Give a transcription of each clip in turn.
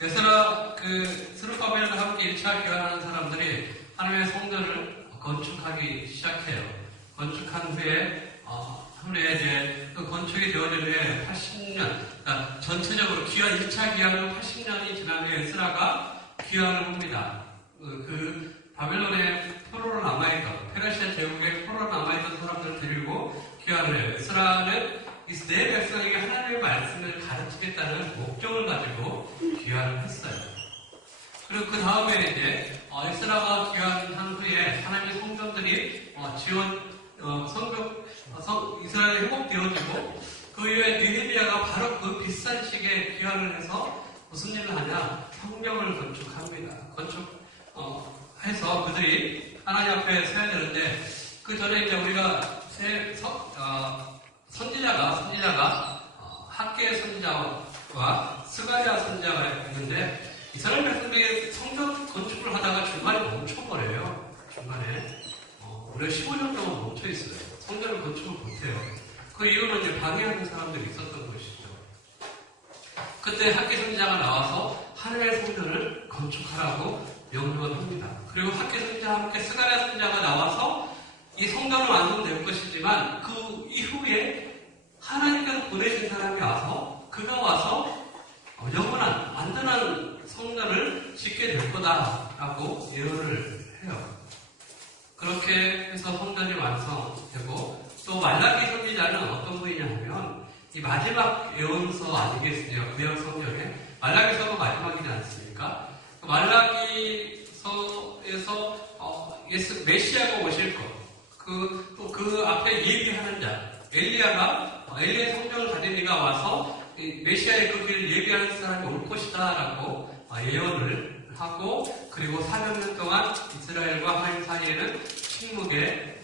에스라 스룹바벨과 함께 1차 귀환하는 사람들이 하나님의 성전을 건축하기 시작해요. 건축한 후에 이제 그 건축이 되어진 후에 80년, 그러니까 전체적으로 1차 귀환은 80년이 지난 후에 에스라가 귀환을 합니다. 그 바벨론의 포로로 남아있던, 페르시아 제국의 포로로 남아있던 사람들을 데리고 귀환을 해요. 에스라는 내 백성에게 하나님의 말씀을 가르치겠다는 목적을 가지고 귀환을 했어요. 그리고 그 다음에 이제 에스라가 귀환한 후에 하나님의 성전들이 이스라엘이 회복되어지고 그 이후에 느헤미야가 바로 그 비슷한 시기에 귀환을 해서 무슨 일을 하냐? 성경을 건축합니다. 해서 그들이 하나님 앞에 서야 되는데 그 전에 이제 우리가 선지자가 학계 선지자와 스가랴 선지자가 있는데 이스라엘 백성들이 성전 건축을 하다가 중간에 멈춰버려요. 중간에 무려 15년 동안 멈춰있어요. 성전을 건축을 못해요. 그 이유는 이제 방해하는 사람들이 있었던 것이죠. 그때 학계 선지자가 나와서 하나님의 성전을 건축하라고 명령을 합니다. 그리고 학계 선지자와 함께 스가랴 선지자가 나와서 이 성전은 완성될 것이지만 그 이후에 하나님께서 보내신 사람이 그가 와서 영원한 완전한 성전을 짓게 될 거다라고 예언을 해요. 그렇게 해서 성전이 완성되고 또 말라기 선지자는 어떤 분이냐 하면 이 마지막 예언서 아니겠어요? 구약 성경에 말라기서가 마지막이지 않습니까? 말라기서에서 메시아가 오실 것, 또 그 앞에 예비하는 자, 엘리야의 성경을 가진 이가 와서 메시아의 그 길을 예비하는 사람이 올 것이다라고 예언을 하고 그리고 400년 동안 이스라엘과 하나님 사이에는 침묵의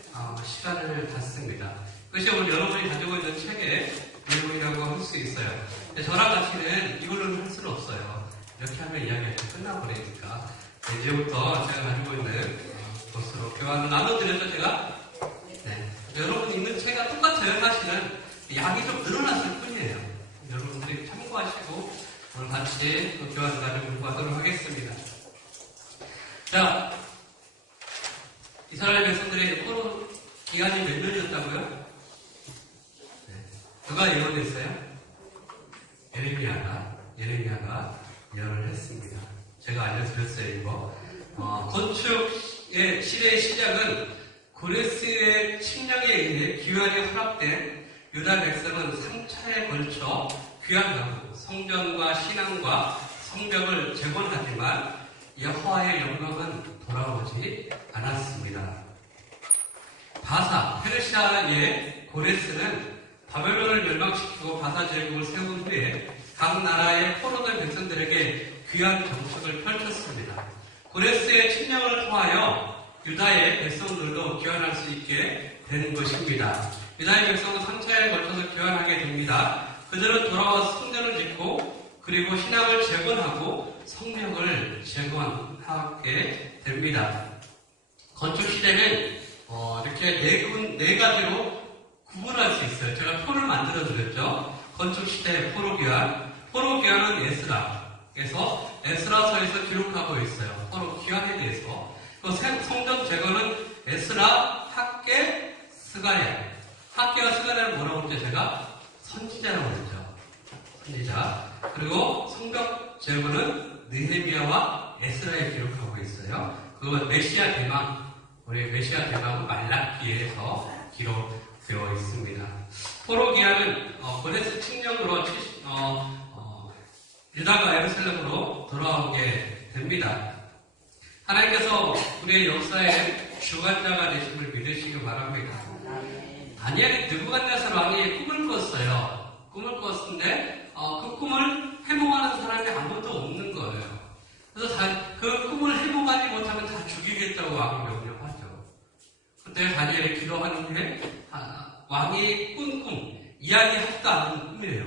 시간을 갖습니다. 그것이 오늘 여러분이 가지고 있는 책의 내용이라고 할 수 있어요. 근데 저랑 같이는 이걸로는 할 수는 없어요. 이렇게 하면 이야기가 끝나버리니까 이제부터 제가 가지고 있는 것으로 교환을 나눠드려서 제가 여러분 읽는 책과 똑같아요. 사실은 양이 좀 늘어났을 뿐이에요. 여러분들이 참고하시고 오늘 같이 교환을 가지고 공부하도록 하겠습니다. 자, 이스라엘 백성들의 포로 기간이 몇 년이었다고요? 누가 예언했어요? 예레미야가 예언을 했습니다. 제가 알려드렸어요, 이거. 건축의 시대의 시작은 고레스의 침략에 의해 귀환이 허락된 유다 백성은 3차에 걸쳐 귀환하고 성전과 신앙과 성벽을 재건하지만 여호와의 영광은 돌아오지 않았습니다. 페르시아의 고레스는 바벨론을 멸망시키고 바사 제국을 세운 후에 각 나라의 포로된 백성들에게 귀환 정책을 펼쳤습니다. 고레스의 침략을 통하여 유다의 백성들도 귀환할 수 있게 되는 것입니다. 유다의 백성은 3차에 걸쳐서 귀환하게 됩니다. 그들은 돌아와서 성전을 짓고 그리고 신앙을 재건하고 성벽을 재건하게 됩니다. 건축 시대는 이렇게 네 가지로 구분할 수 있어요. 제가 표를 만들어 드렸죠. 건축 시대 포로귀환은 에스라에서 에스라서에서 기록하고 있어요. 포로 귀환에 대해서. 성전 재건은 에스라, 학계, 스가랴. 학계와 스가랴를 뭐라고 했죠? 제가 선지자라고 했죠. 선지자. 그리고 성벽 재건은 느헤미야와 에스라에 기록하고 있어요. 그건 메시아 대망, 우리 메시아 대망은 말라기에서 기록되어 있습니다. 포로기한은 고레스 침략으로 유다가 예루살렘으로 돌아오게 됩니다. 하나님께서 우리의 역사의 주관자가 되심을 믿으시기 바랍니다. 다니엘이 느부갓네살 왕이 꿈을 꿨어요. 꿈을 꿨는데 그 꿈을 해몽하는 사람이 아무도 없는 거예요. 그래서 그 꿈을 해몽하지 못하면 다 죽이겠다고 왕이 명령하죠. 그때 다니엘이 기도하는 후에 왕이 꾼 꿈, 이야기하지도 않은 꿈이에요.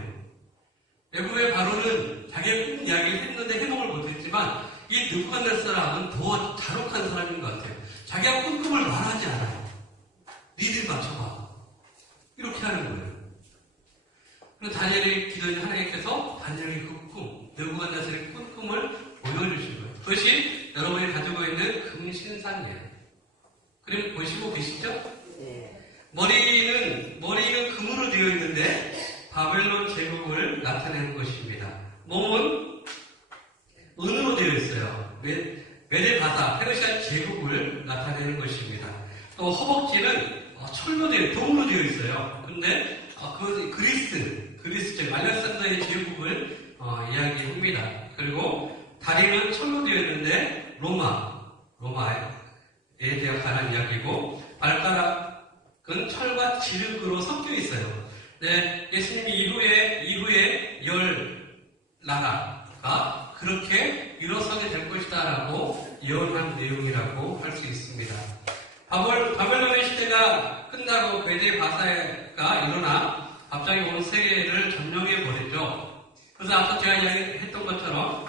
애굽의 바로는 자기의 꿈 이야기를 했는데 해몽을 못했지만 이 느부갓네살 왕은 더 잔혹한 사람인 것 같아요. 자기가 꾼 꿈을 말하지 않아요. 니들 맞춰봐. 이렇게 하는 거예요. 그래서 다니엘이 기도해 하나님께서 다니엘의 그 꿈, 느부갓네살이 꾼 꿈을 보여주신 거예요. 그것이 여러분이 가지고 있는 금신상이에요. 그림 보시고 계시죠? 머리는 금으로 되어 있는데 바벨론 제국을 나타내는 것입니다. 몸은 은으로 되어 있어요. 메데바사, 페르시아 제국을 나타내는 것입니다. 또 허벅지는 철로 동으로 되어 있어요. 근데 그 그리스 알렉산더의 제국을 이야기합니다. 그리고 다리는 철로 되어 있는데 로마에 대한 이야기고, 발가락은 철과 지름으로 섞여 있어요. 네, 예수님이 이후에 열 나라가 그렇게 일어서게 될 것이다라고 예언한 내용이라고 할 수 있습니다. 바벨론의 시대가 끝나고 메데바사가 일어나 갑자기 온 세계를 점령해 버리죠. 그래서 앞서 제가 이야기했던 것처럼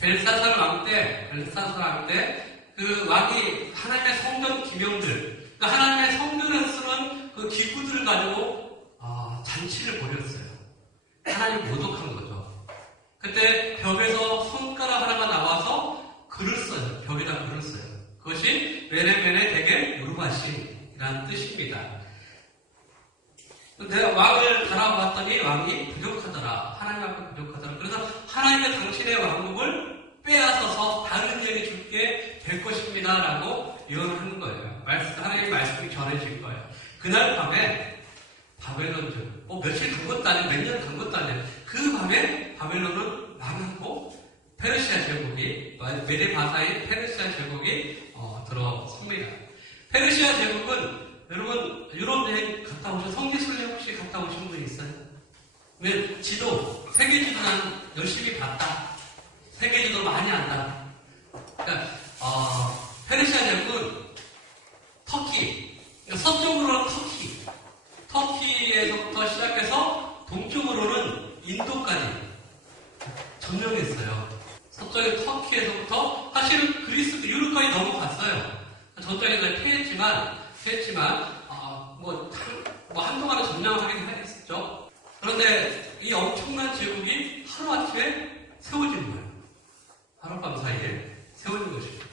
벨사살 왕 때 그 왕이 하나님의 성전 기명들, 그러니까 하나님의 성전에 쓰는 그 기구들을 가지고 잔치를 벌였어요. 하나님 모독한 거죠. 그때 벽에서 손가락 하나가 나와서 글을 써요. 벽에다 글을 써요. 그것이 메네메네 대개 요르바신이라는 뜻입니다. 내가 왕을 달아보았더니 왕이 부족하더라. 하나님 앞에 부족하더라. 그래서 하나님의 당신의 왕국을 빼앗아서 다른 영이 줄게 될 것입니다. 라고 예언하는 거예요. 하나님의 말씀이 전해질 거예요. 그날 밤에 바벨론전, 며칠 간 것도 아니고 몇 년 간 것도 아니에요. 그 밤에 바벨론은 망하고 페르시아 제국이, 메데바사인 페르시아 제국이 들어섭니다. 페르시아 제국은 여러분 유럽 여행 갔다 오신, 성지순례 혹시 갔다 오신 분 있어요? 왜 세계 지도 난 열심히 봤다. 세계 지도 많이 안다. 그러니까 페르시아 제국은 터키, 서쪽으로는 터키에서부터 시작해서 동쪽으로는 인도까지 점령했어요. 서쪽의 터키에서부터 사실은 그리스, 유럽까지 넘어갔어요. 저쪽에서 피했지만 한동안은 점령하긴 했었죠. 그런데 이 엄청난 제국이 하루아침에 세워진 거예요. 하룻밤 사이에 세워진 것입니다.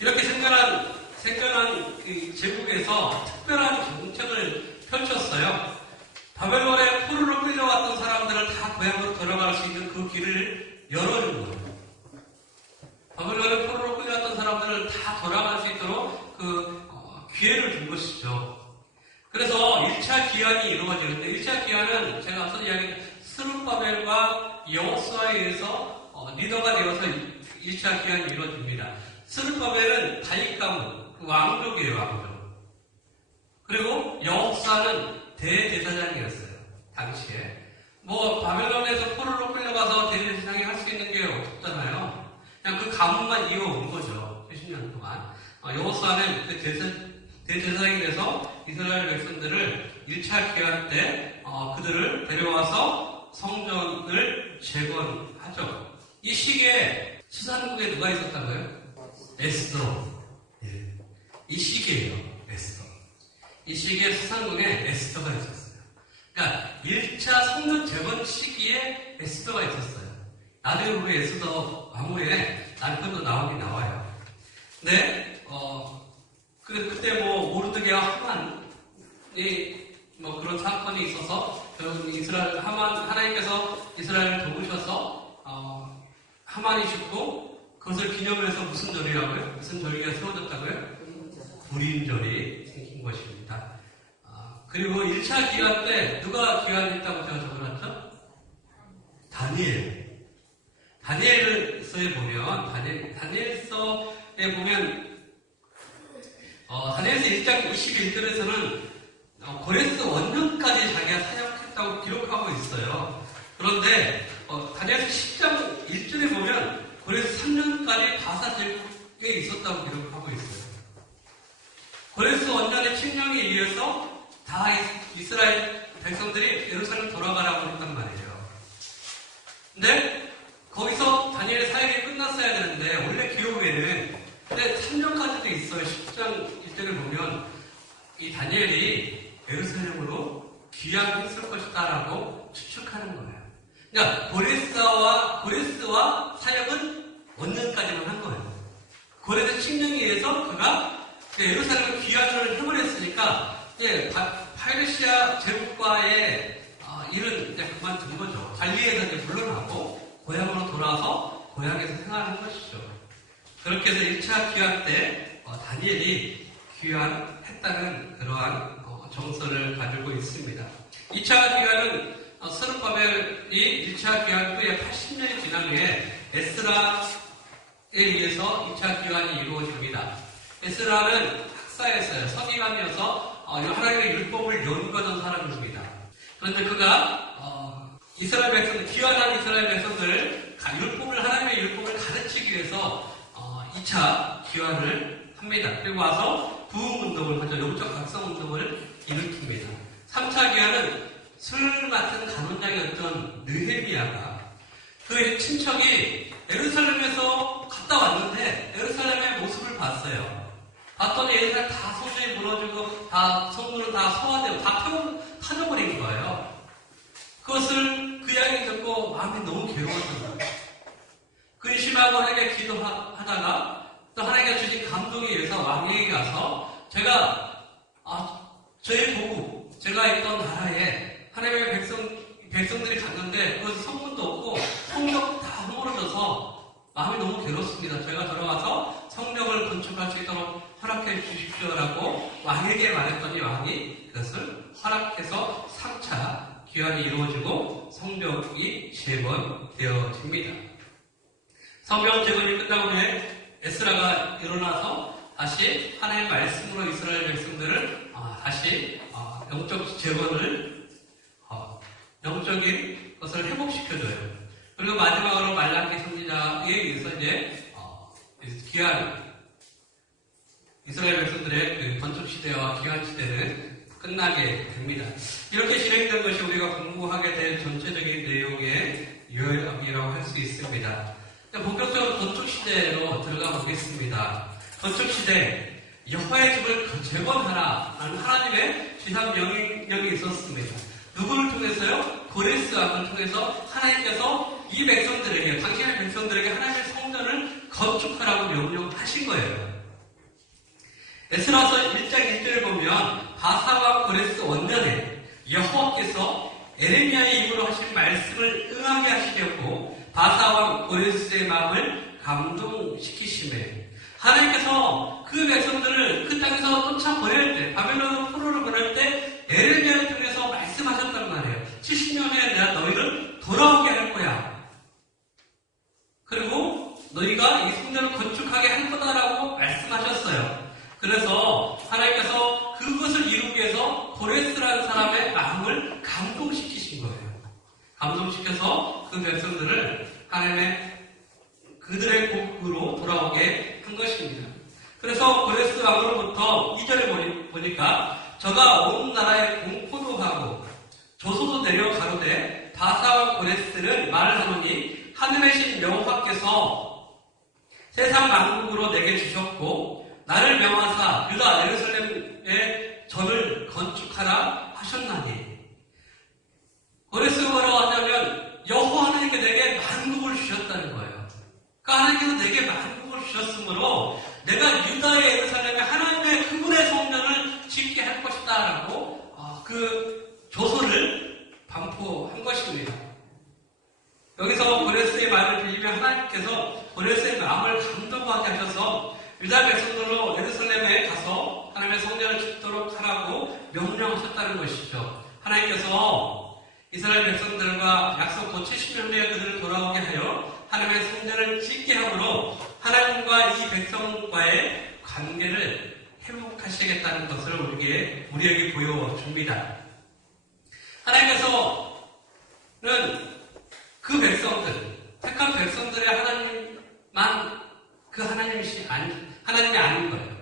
이렇게 생겨난 그 제국에서 특별한 정책을 펼쳤어요. 바벨론에 포로로 끌려왔던 사람들을 다 고향으로 돌아갈 수 있는 그 길을 열어준 거예요. 바벨론에 포로로 끌려왔던 사람들을 다 돌아갈 수 있도록 기회를 준 것이죠. 그래서 1차 기한이 이루어지는데, 1차 기한은 제가 앞서 이야기한 스룹바벨과 여호수아에 의해서 리더가 되어서 1차 기한이 이루어집니다. 스룹바벨은 다윗 가문, 왕족이에요, 왕족. 그리고 여호수아는 대제사장이었어요, 당시에. 바벨론에서 포로로 끌려가서 대제사장이 할 수 있는 게 없잖아요. 그냥 그 가문만 이어온 거죠, 70년 동안. 여호수아는 그 대제사장이 돼서 이스라엘 백성들을 1차 기한 때 그들을 데려와서 성전을 재건하죠. 이 시기에 수산국에 누가 있었다고요? 에스더. 예. 이 시기에요, 에스더. 이 시기에 수산국에 에스더가 있었어요. 그러니까 1차 성전 재건 시기에 에스더가 있었어요. 나중에 보면 에스더 왕후의 남편도 나와요. 근데 그때 모르드게와 하만이 그런 사건이 있어서 하나님께서 이스라엘을 도우셔서 하만이 죽고 그것을 기념해서 무슨 절이라고요? 무슨 절기가 세워졌다고요? 불임절이 생긴 것입니다. 그리고 1차 기한 때 누가 기한했다고 제가 적어놨죠? 다니엘서에 보면 다니엘서 1장 21절에서는 고레스 원년까지 자기가 사역했다고 기록하고 있어요. 그런데 다니엘서 10장 1절에 보면 고레스 3년까지 바사 제국에 있었다고 기록하고 있어요. 고레스 원년의 칙령에 의해서 다 이스라엘 백성들이 예루살렘 돌아가라고 했단 말이에요. 근데 거기서 다니엘의 사역이 끝났어야 되는데 원래 기록에는 근데 3년까지도 있어요. 10장 1절을 보면 이 다니엘이 예루살렘으로 귀향했을 것이다 라고 추측하는 거예요. 그러니까 고레스와 사역은 원년까지만 한 거예요. 고레스 칙령에 의해서 그가 예루살렘을 귀환을 해버렸으니까 파르시아 제국과의 일은 이제 그만둔 거죠. 갈리에서 이제 물러나고 고향으로 돌아와서 고향에서 생활하는 것이죠. 그렇게 해서 1차 귀환 때 다니엘이 귀환했다는 그러한 정서를 가지고 있습니다. 2차 귀환은 스룹바벨이 1차 귀환 후에 80년이 지난 후에 에스라에 의해서 2차 귀환이 이루어집니다. 에스라는 학사였어요. 서기관이어서 하나님의 율법을 연구하던 사람입니다. 그런데 그가 이스라엘 백성, 귀환한 이스라엘 백성들 하나님의 율법을 가르치기 위해서 2차 귀환을 합니다. 그리고 와서 부흥운동을 하죠. 영적 각성운동을 일으킵니다. 3차 귀환은 술 맡은 간원장이었던 느헤미야가 그 친척이 예루살렘에서 갔다 왔는데 예루살렘의 모습을 봤어요. 봤더니 예루살렘 다 성전이 무너지고 다 성문은 다 소화되고 다 타져버린 거예요. 그것을 그 이야기 듣고 마음이 너무 괴로웠던 거예요. 근심하고 하나님께 기도하다가 또 하나님께 주신 감동에 의해서 왕에게 가서 제가 저희 보고 제가 있던 나라에 하나님의 백성들이 갔는데 그것은 성문도 없고 성벽 다 허물어져서 마음이 너무 괴롭습니다. 제가 들어가서 성벽을 건축할 수 있도록 허락해 주십시오라고 왕에게 말했더니 왕이 그것을 허락해서 3차 귀환이 이루어지고 성벽이 재건되어집니다. 성벽 재건이 끝나고 후에 에스라가 일어나서 다시 하나님의 말씀으로 이스라엘 백성들을 다시 영적 재건을 영적인 것을 회복시켜줘요. 그리고 마지막으로 말라기 선지자에 의해서 이제 귀환 이스라엘 백성들의 그 건축 시대와 귀환 시대는 끝나게 됩니다. 이렇게 진행된 것이 우리가 공부하게 될 전체적인 내용의 요약이라고 할 수 있습니다. 본격적으로 건축 시대로 들어가 보겠습니다. 건축 시대 여호와의 집을 재건하라 하는 하나님의 지상 명령이 있었습니다. 누구를 통해서요? 고레스 왕을 통해서 하나님께서 이 백성들에게, 당신의 백성들에게 하나님의 성전을 건축하라고 명령하신 거예요. 에스라서 1장 1절을 보면 바사와 고레스 원년에 여호와께서 에레미야의 입으로 하신 말씀을 응하게 하시려고 바사와 고레스의 마음을 감동시키시매 하나님께서 그 백성들을 그 땅에서 쫓아버릴 때 바벨론 포로를 보낼 때 에레미야를 통해서 말씀하셨단 말이에요. 70년 후에 내가 너희를 돌아오게 할 거야. 그리고 너희가 이 성전을 건축하게 할 거다라고 말씀하셨어요. 그래서 하나님께서 그것을 이루기 위해서 고레스라는 사람의 마음을 감동시키신 거예요. 감동시켜서 그 백성들을 하나님의 그들의 복으로 돌아오게 한 것입니다. 그래서 고레스 왕으로부터 2절에 보니까 저가 온 나라에 공포도 하고 조소도 내려 가로되 바사와 고레스는 말을 하노니 하늘의 신 여호와께서 세상 만국으로 내게 주셨고 나를 명하사 유다 예루살렘에 전을 건축하라 하셨나니 고레스가 뭐라고 하냐면 여호와 하나님께 내게 만국을 주셨다는 거예요. 그러니까 하나님께서 내게 만국을 주셨으므로 내가 유다의 예루살렘에 하나님의 그분의 성전을 짓게 할 것이다라고 그 조서를 반포한 것입니다. 여기서 고레스의 말을 빌리며 하나님께서 고레스의 마음을 감동하게 하셔서 유다 백성들로 예루살렘에 가서 하나님의 성전을 짓도록 하라고 명령하셨다는 것이죠. 하나님께서 이스라엘 백성들과 약속 곧 70년 후에 그들을 돌아오게 하여 하나님의 성전을 짓게 함으로 하나님과 이 백성과의 관계를 회복하시겠다는 것을 우리에게 보여줍니다. 하나님께서는 그 백성들, 택한 백성들의 하나님만 그 하나님이 아닌 거예요.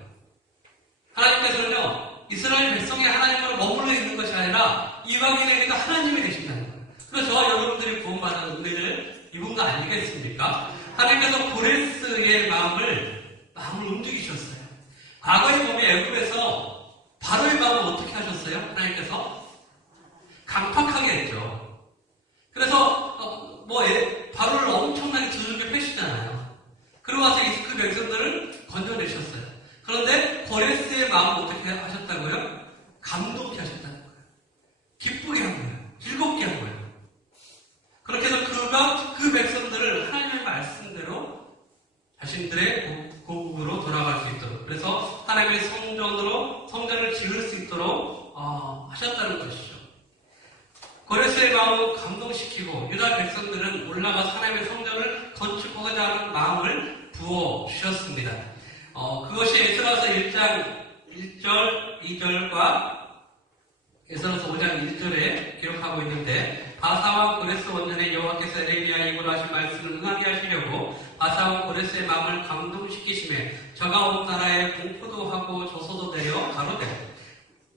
하나님께서는요, 이스라엘 백성의 하나님으로 머물러 있는 것이 아니라 이방인에게도 하나님이 되신다는 거예요. 그래서 저와 여러분들이 구원받은 은혜를 입은 거 아니겠습니까? 하나님께서 고레스의 마음을 움직이셨어요. 과거에 보면 애굽에서 바로의 마음을 어떻게 하셨어요? 하나님께서 강팍하게 했죠. 그래서 마음을 감동시키고 유다 백성들은 올라가서 하나님의 성전을 건축하고자 하는 마음을 부어주셨습니다. 그것이 에스라서 1장 1절, 2절과 에스라서 5장 1절에 기록하고 있는데 바사왕 고레스 원년에 여호와께서 에레미야 입으로 하신 말씀을 응하게 하시려고 바사왕 고레스의 마음을 감동시키심에 저가 온 나라에 공포도 하고 조소도 내려 가로되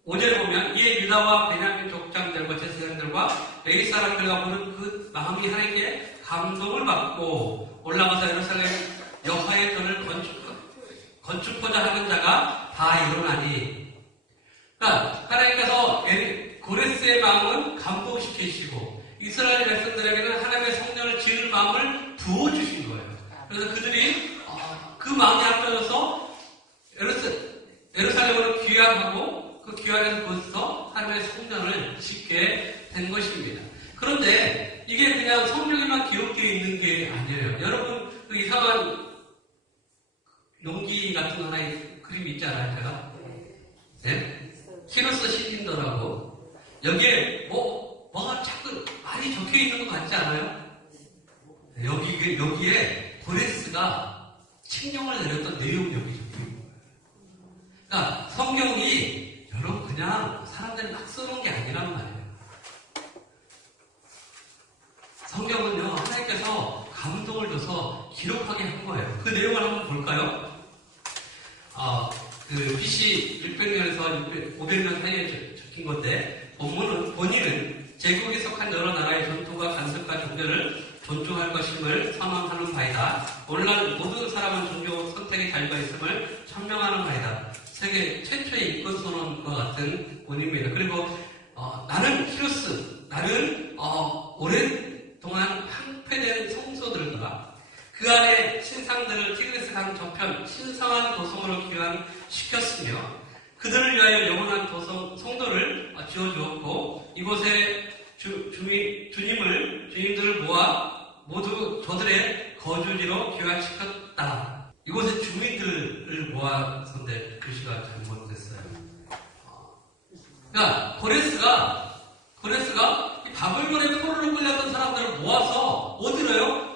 5절에 보면 이에 유다와 베냐민 족장들과 제사장들과 레위 사람들과 보는 그 마음이 하나님께 감동을 받고 올라가서 예루살렘 여호와의 전을 건축하고자 하는 자가 다 일어나니. 그러니까 하나님께서 고레스의 마음은 감동시키시고 이스라엘 백성들에게는 하나님의 성전을 지을 마음을 부어주신 거예요. 그래서 그들이 그 마음이 합쳐져서 예루살렘으로 귀환하고 그 귀환에서 벌써 하나님의 성전을 짓게 된 것입니다. 그런데 이게 그냥 성경에만 기록되어 있는 게 아니에요. 여러분 그 이상한 용기 같은 하나의 그림 있지 않아요? 제가? 네? 키로스 시린더라고 여기에 뭐가 자꾸 많이 적혀 있는 것 같지 않아요? 여기에 고레스가 칙령을 내렸던 내용이 여기 적혀 있는 거예요. 그러니까 성경이 여러분 그냥 사람들이 막 써놓은 게 아니란 말이에요. 성경은요 하나님께서 감동을 줘서 기록하게 한 거예요. 그 내용을 한번 볼까요? 그 BC 600년에서 500년 사이에 적힌 건데 본인은 제국에 속한 여러 나라의 전통과 간섭과 종교를 존중할 것임을 선언하는 바이다. 오늘날 모든 사람은 종교 선택의 자유가 있음을 천명하는 바이다. 세계 최초의 인권 선언과 같은 본입니다. 그리고 나는 히로스, 나는 오랫동안 황폐된 성소들과 그 안에 신상들을 티그리스 강 저편 신성한 도성으로 귀환시켰으며 그들을 위하여 영원한 성도를 지어주었고 이곳에 주님들을 모아 모두 저들의 거주지로 귀환시켰다. 이곳에 주민들을 모아서인데 글씨가 잘못됐어요. 그러니까 고레스가 이 바벨론의 포로로 끌렸던 사람들을 모아서 어디로요?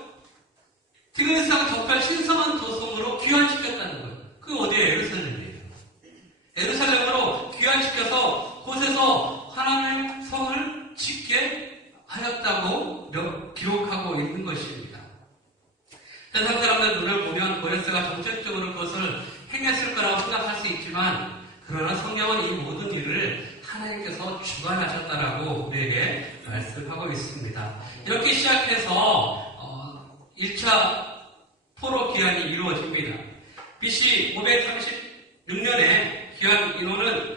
티그리스강 저편 신성한 도성으로 귀환시켰다는 거예요. 그게 어디에? 예루살렘이에요. 예루살렘으로 귀환시켜서 곳에서 하나님의 성을 짓게 하였다고 기록하고 있는 것입니다. 세상 사람들 눈을 보면 고레스가 정책적으로 그것을 행했을 거라고 생각할 수 있지만 그러나 성경은 이 모든 일을 하나님께서 주관하셨다라고 우리에게 말씀하고 있습니다. 이렇게 시작해서 1차 포로 귀환이 이루어집니다. BC 536년에 귀환 인원은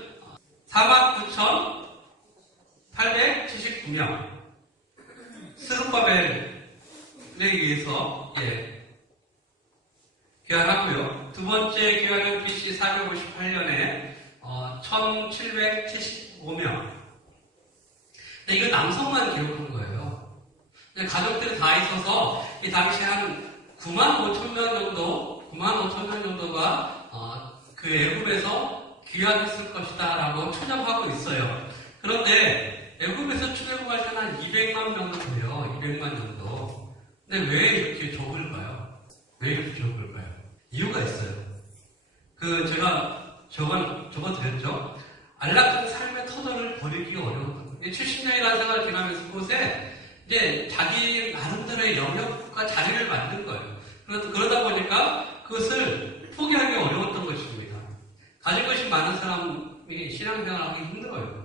49,879명. 스룹바벨에 의해서 귀환하고요. 두 번째 귀환은 BC 458년에 1,775명. 이건 남성만 기록한 거예요. 가족들이 다 있어서 이 당시 한 95,000명 정도가 그 애굽에서 귀환했을 것이다 라고 추정하고 있어요. 그런데 애굽에서 출애굽할 때는 한 200만 정도 돼요. 200만 정도. 근데 왜 이렇게 적을까요? 왜 이렇게 적을까요? 이유가 있어요. 제가 적어드렸죠? 안락한 삶의 터전을 버리기 어려운 거예요. 70년이라는 생활을 지나면서 그곳에 이제 자기 나름대로의 영역과 자리를 만든 거예요. 그러다 보니까 그것을 포기하기 어려웠던 것입니다. 가진 것이 많은 사람이 신앙생활하기 힘들어요.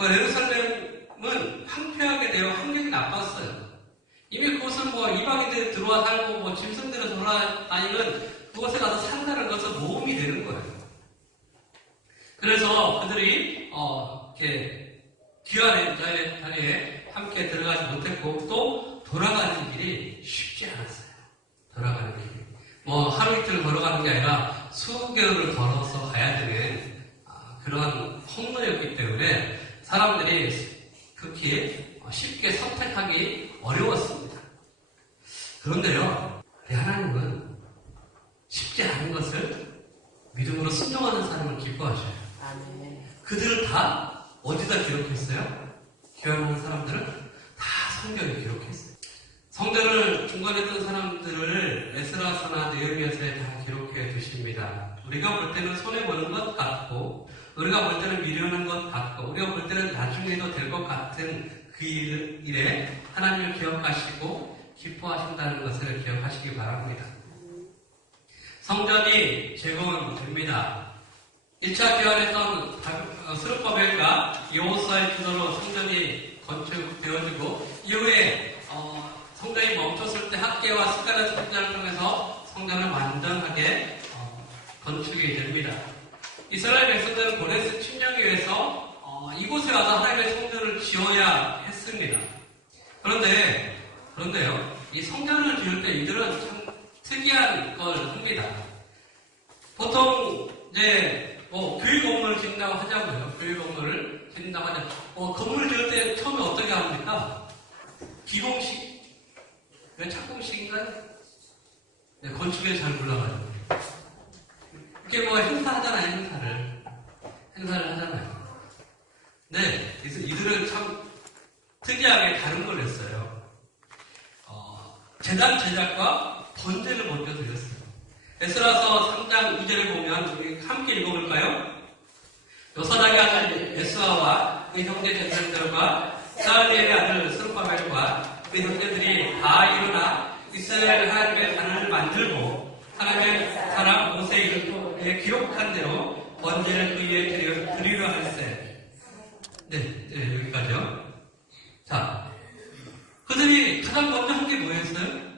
예루살렘은 황폐하게 되어 환경이 나빴어요. 이미 그곳은 이방인들이 들어와 살고 짐승들이 돌아다니는 그곳에 가서 산다는 것은 모험이 되는 거예요. 그래서 그들이 이렇게 귀환의 자리에 함께 들어가지 못했고 또 돌아가는 길이 쉽지 않았어요. 돌아가는 길이 하루 이틀 걸어가는 게 아니라 수개월을 걸어서 가야 되는 그런 홍로였기 때문에 사람들이 그렇게 쉽게 선택하기 어려웠습니다. 그런데요, 우리 하나님은 쉽지 않은 것을 믿음으로 순종하는 사람을 기뻐하셔요. 그들을 다 어디다 기록했어요? 귀환하는 사람들은 성경에 기록했어요. 성전을 중건했던 사람들을 에스라서나 느헤미야서에 다 기록해 두십니다. 우리가 볼 때는 손해보는 것 같고, 우리가 볼 때는 미련한 것 같고, 우리가 볼 때는 나중에도 될 것 같은 그 일에 하나님을 기억하시고 기뻐하신다는 것을 기억하시기 바랍니다. 성전이 재건됩니다. 1차 개헌했던 스룹바벨과 여호수아의 주도로 성전이 건축되어지고, 이후에 성전이 멈췄을 때 학계와 스가랴 선지자를 통해서 성전을 완전하게 건축이 됩니다. 이스라엘 백성들은 고레스 침략에 의해서 이곳에 와서 하나님의 성전을 지어야 했습니다. 그런데요, 이 성전을 지을 때 이들은 참 특이한 걸 합니다. 보통 이제 교회 건물을 짓는다고 하자고요. 교회 건물을 짓는다고 하자. 건물을 지을 때 처음에 어떻게 합니까? 기공식? 왜 착공식인가요? 네, 건축에 잘 몰라가지고. 이렇게 행사하잖아요, 행사를 하잖아요. 네, 그래서 이들은 참 특이하게 다른 걸 했어요. 제단 제작과 번제를 먼저 드렸어요. 에스라서 3장 2절을 보면 우리 함께 읽어볼까요? 요사닥의 아들 예수아와 그 형제 제사장들과 사울리엘의 아들 스룹바벨과 그 형제들이 다 일어나 이스라엘 하나님의 단을 만들고 하나님의 사람 모세의 기록한 대로 번제를 그 위에 드리려 할세. 네, 여기까지요. 자, 그들이 가장 먼저 한 게 뭐였어요?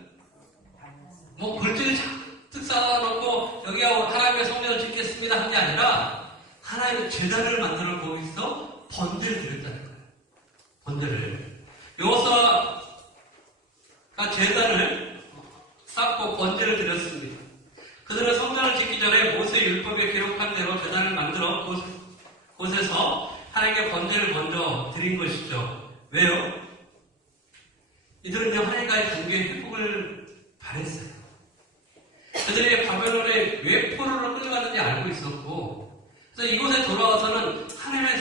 볼때를 잔뜩 쌓아놓고 여기하고 하나님의 성전을 짓겠습니다 한 게 아니라 하나님의 제단을 만들어 보이서 번제를 드렸다는 거예요. 번제를. 여호수아가 제단을 쌓고 번제를 드렸습니다. 그들은 성전을 짓기 전에 모세의 율법에 기록한 대로 제단을 만들어 곳에서 하나님께 번제를 먼저 드린 것이죠. 왜요? 이들은요, 하나님과의 관계의 회복을 바랬어요. 그들이 바벨론에 왜 포로로 끌려갔는지 알고 있었고, 그래서 이곳에 돌아와서는 하나님의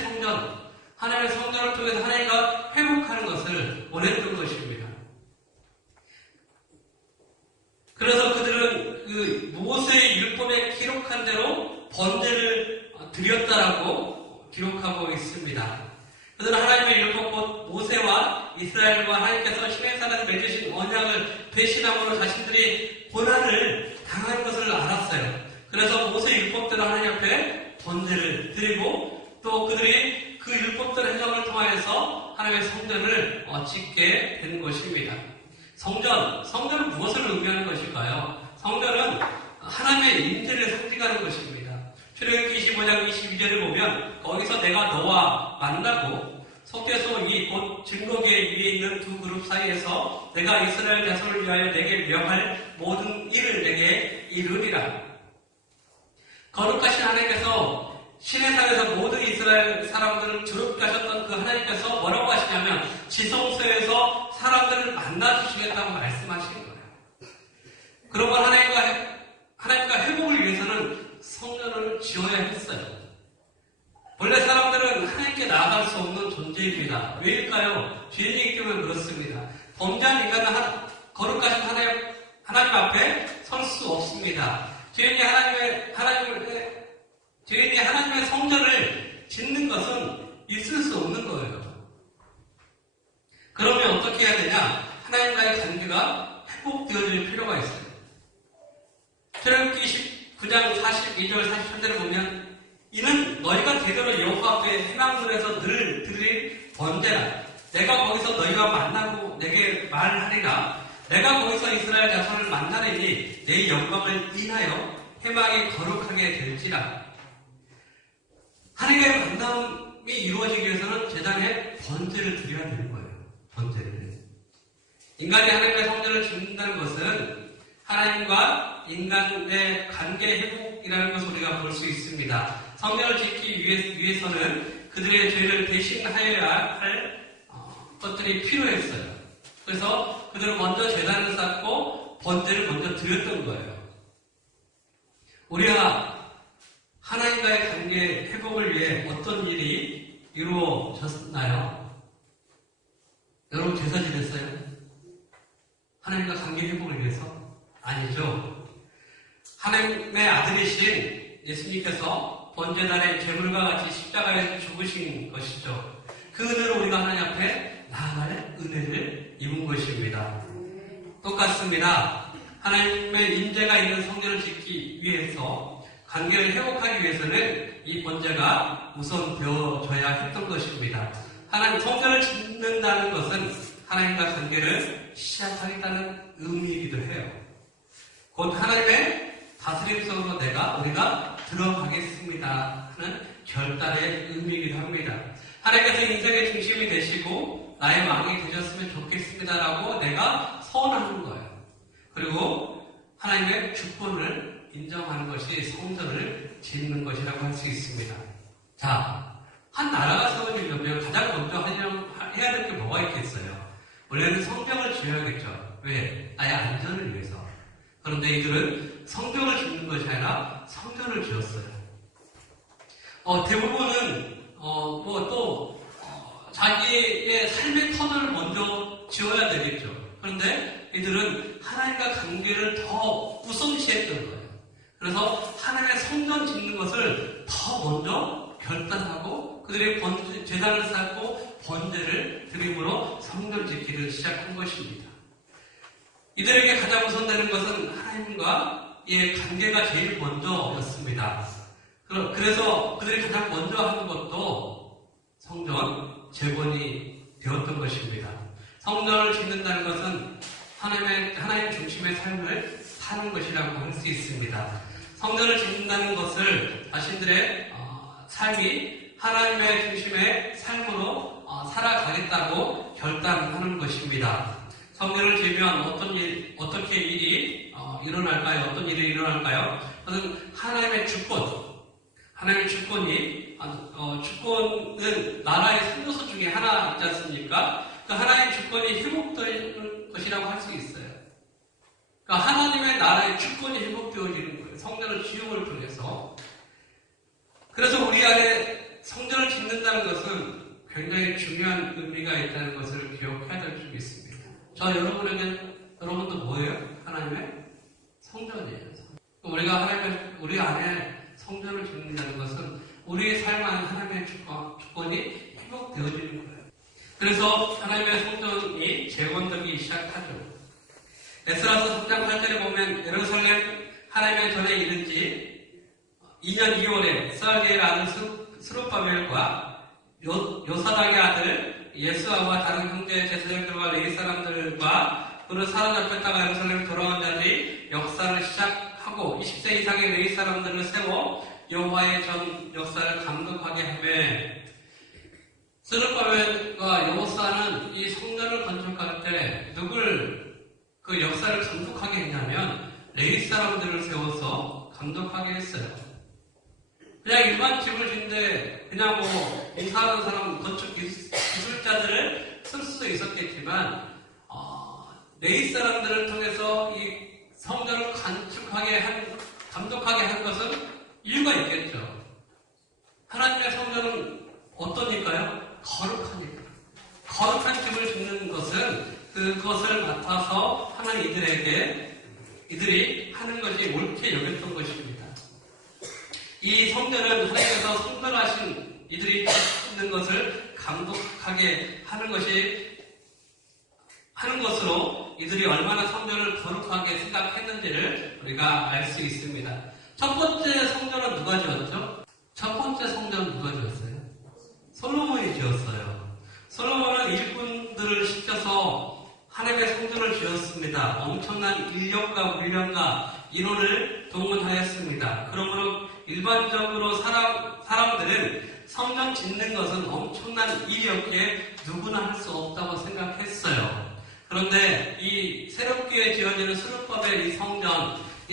성전을 통해서 하나님과 회복하는 것을 원했던 것입니다. 그래서 그들은 그 모세의 율법에 기록한 대로 번제를 드렸다라고 기록하고 있습니다. 그들은 하나님의 율법 곧 모세와 이스라엘과 하나님께서 시내산에서 맺으신 언약을 배신함으로 자신들이 고난을 당한 것을 알았어요. 그래서 모세 율법대로 하나님 앞에 번제를 드리고, 또 그들이 그 율법대로 행함을 통하여서 하나님의 성전을 짓게 된 것입니다. 성전은 무엇을 의미하는 것일까요? 성전은 하나님의 임재를 상징하는 것입니다. 출애굽기 25장 22절을 보면 거기서 내가 너와 만나고 속죄소 이 곧 증거계 위에 있는 두 그룹 사이에서 내가 이스라엘 자손을 위하여 내게 명할 모든 일을 내게 이루리라. 거룩하신 하나님께서 시내산에서 모든 이스라엘 사람들을 두렵게 하셨던 그 하나님께서 뭐라고 하시냐면 지성소에서 사람들을 만나주시겠다고 말씀하신 거예요. 그러면 하나님과 회복을 위해서는 성전을 지어야 했어요. 원래 사람들은 하나님께 나아갈 수 없는 존재입니다. 왜일까요? 죄인이기 때문에 그렇습니다. 범죄한 인간은 거룩하신 하나님 앞에 설 수 없습니다. 죄인이 하나님의 성전을 짓는 것은 있을 수 없는 거예요. 그러면 어떻게 해야 되냐? 하나님과의 관계가 회복되어질 필요가 있어요. 출애굽기 9장 42절 43절을 보면 이는 너희가 대대로 여호와 앞에 회막문에서 늘 드릴 번제라. 내가 거기서 너희와 만나고 내게 말하리라. 내가 거기서 이스라엘 자손을 만나리니 내 영광을 인하여 회막이 거룩하게 될지라. 하나님의 만남이 이루어지기 위해서는 제단에 번제를 드려야 되는 거예요. 번제를. 인간이 하나님의 성전을 짓는다는 것은 하나님과 인간의 관계 회복이라는 것을 우리가 볼 수 있습니다. 성전을 짓기 위해서는 그들의 죄를 대신하여야 할 것들이 필요했어요. 그래서 그들은 먼저 제단을 쌓고 번제를 먼저 드렸던 거예요. 우리가 하나님과의 관계 회복을 위해 어떤 일이 이루어졌나요? 여러분 여러분 제사 지냈어요? 하나님과 관계 회복을 위해서? 아니죠. 하나님의 아들이신 예수님께서 번제단의 제물과 같이 십자가에서 죽으신 것이죠. 그 은혜로 우리가 하나님 앞에 나아갈 은혜를 입은 것입니다. 똑같습니다. 하나님의 임재가 있는 성전을 짓기 위해서 관계를 회복하기 위해서는 이 번제가 우선 되어져야 했던 것입니다. 하나님 성전을 짓는다는 것은 하나님과 관계를 시작하겠다는 의미이기도 해요. 곧 하나님의 다스림 속으로 우리가 들어가겠습니다 하는 결단의 의미이기도 합니다. 하나님께서 인생의 중심이 되시고 나의 왕이 되셨으면 좋겠습니다라고 내가 서원하는 거예요. 그리고 하나님의 주권을 인정하는 것이 성전을 짓는 것이라고 할 수 있습니다. 자, 한 나라가 세워지려면 가장 먼저 해야 될 게 뭐가 있겠어요? 원래는 성벽을 지어야겠죠. 왜? 나의 안전을 위해서. 그런데 이들은 성벽을 짓는 것이 아니라 성전을 지었어요. 대부분은 자기의 삶의 터널을 먼저 지어야 되겠죠. 그런데 이들은 하나님과 관계를 더 우선시했던 거예요. 그래서 하나님의 성전 짓는 것을 더 먼저 결단하고 그들이 제단을 쌓고 번제를 드림으로 성전 짓기를 시작한 것입니다. 이들에게 가장 우선되는 것은 하나님과의 관계가 제일 먼저였습니다. 그래서 그들이 가장 먼저 하는 것도 성전 재건이 되었던 것입니다. 성전을 짓는다는 것은 하나님 중심의 삶을 사는 것이라고 할 수 있습니다. 성전을 짓는다는 것을 자신들의 삶이 하나님의 중심의 삶으로 살아가겠다고 결단하는 것입니다. 성전을 지으면 어떻게 일이 일어날까요? 어떤 일이 일어날까요? 그것은 하나님의 주권은 나라의 3요소 중에 하나 있지 않습니까? 그 하나의 주권이 회복되는 것이라고 할 수 있어요. 그러니까 하나님의 나라의 주권이 회복되어지는 거예요. 성전을 지음을 통해서. 그래서 우리 안에 성전을 짓는다는 것은 굉장히 중요한 의미가 있다는 것을 기억해야 될 점이 있습니다. 여러분도 뭐예요? 하나님의 성전이에요. 우리가 우리 안에 성전을 짓는다는 것은 우리의 삶 안에 하나님의 주권이 회복되어지는 거예요. 그래서 하나님의 성전이 재건되기 시작하죠. 에스라서 3장 8절에 보면 예루살렘 하나님의 전에 이른 지 2년 2월에 스알디엘 아들 스룹바벨과 요사닥의 아들 예수아와 다른 형제 제사장들과 레위 사람들과 그를 사로잡혔다가 예루살렘에 돌아온 자들이 역사를 시작하고 20세 이상의 레위 사람들을 세워 여호와의 전 역사를 감독하게 하며 스룹바벨과 여호사는 이 성전을 건축할 때 누굴 그 역사를 감독하게 했냐면 레위 사람들을 세워서 감독하게 했어요. 그냥 일반 집을 짓는데 그냥 공사하는 사람, 건축 기술자들을 쓸 수도 있었겠지만 레위 사람들을 통해서 이 성전을 감독하게 한 것은 이유가 있겠죠. 하나님의 성전은 어떠니까요? 거룩하니까. 거룩한 집을 짓는 것은 그것을 맡아서 하는 이들이 하는 것이 옳게 여겼던 것입니다. 이 성전은 하나님께서 성별하신 이들이 짓는 것을 감독하게 하는 것으로 이들이 얼마나 성전을 거룩하게 생각했는지를 우리가 알 수 있습니다. 첫 번째 성전은 누가 지었죠? 첫 번째 성전은 누가 지었어요? 솔로몬이 지었어요. 솔로몬은 일꾼들을 시켜서 하나님의 성전을 지었습니다. 엄청난 인력과 물량과 인원을 동원하였습니다. 그러므로 일반적으로 사람들은 성전 짓는 것은 엄청난 일이었기에 누구나 할 수 없다고 생각했어요. 그런데 이 새롭게 지어지는 스룹바벨 이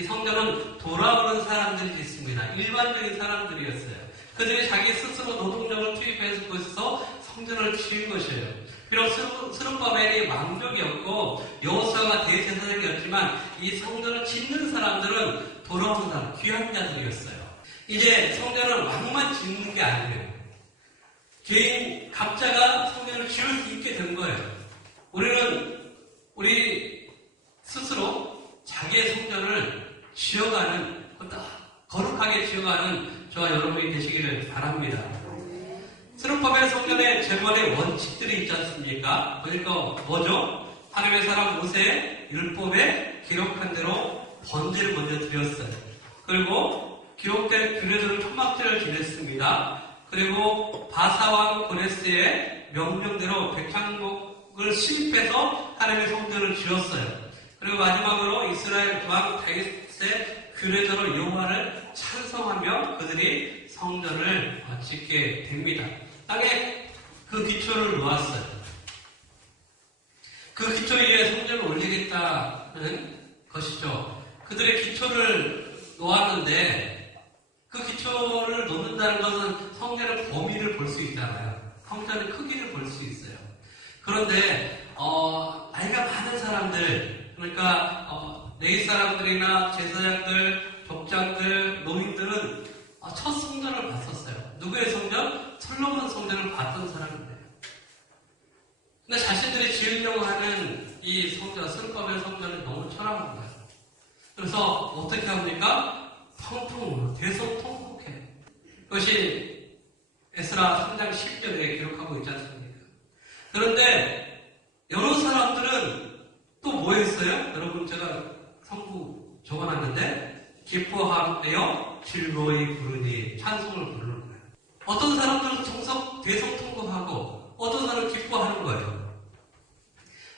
성전은 돌아오는 사람들이 짓습니다. 일반적인 사람들이었어요. 그들이 자기 스스로 노동력을 투입해서 성전을 지은 것이에요. 비록 스룹바벨이 왕족이었고 여호수아가 대제사장이었지만 이 성전을 짓는 사람들은 돌아오는 사람, 귀한 자들이었어요. 이제 성전을 왕만 짓는 게 아니에요. 개인 각자가 성전을 지을 수 있게 된 거예요. 그러니까 뭐죠? 하나님의 사람 모세의 율법에 기록한 대로 번제를 먼저 드렸어요. 그리고 기록된 규례대로 초막제를 지냈습니다. 그리고 바사왕 고레스의 명령대로 백향목을 수입해서 하나님의 성전을 지었어요. 그리고 마지막으로 이스라엘 왕 다윗의 규례대로 여호와를 찬송하며 그들이 성전을 짓게 됩니다. 땅에 그 기초를 놓았어요. 그 기초 위에 성전을 올리겠다는 것이죠. 그들의 기초를 놓았는데 그 기초를 놓는다는 것은 성전의 범위를 볼 수 있잖아요. 성전의 크기를 볼 수 있어요. 그런데 나이가 많은 사람들, 그러니까 레위 사람들이나 제사장들, 족장들, 노인들은 첫 성전을 봤었어요. 누구의 성전? 솔로몬 성전을 봤던 사람인데요. 근데 자신들이 지으려고 하는 이 성전, 슬퍼의 성전은 너무 초라한 거예요. 그래서 어떻게 합니까? 대성통곡해. 그것이 에스라 3장 10절에 기록하고 있지 않습니까? 그런데 여러 사람들은 또 뭐 했어요? 여러분 제가 성부 적어놨는데 기뻐하며 즐거이 부르니 찬송을 부르는 거예요. 어떤 사람들은 대성통곡하고 어떤 사람은 기뻐하는 거예요.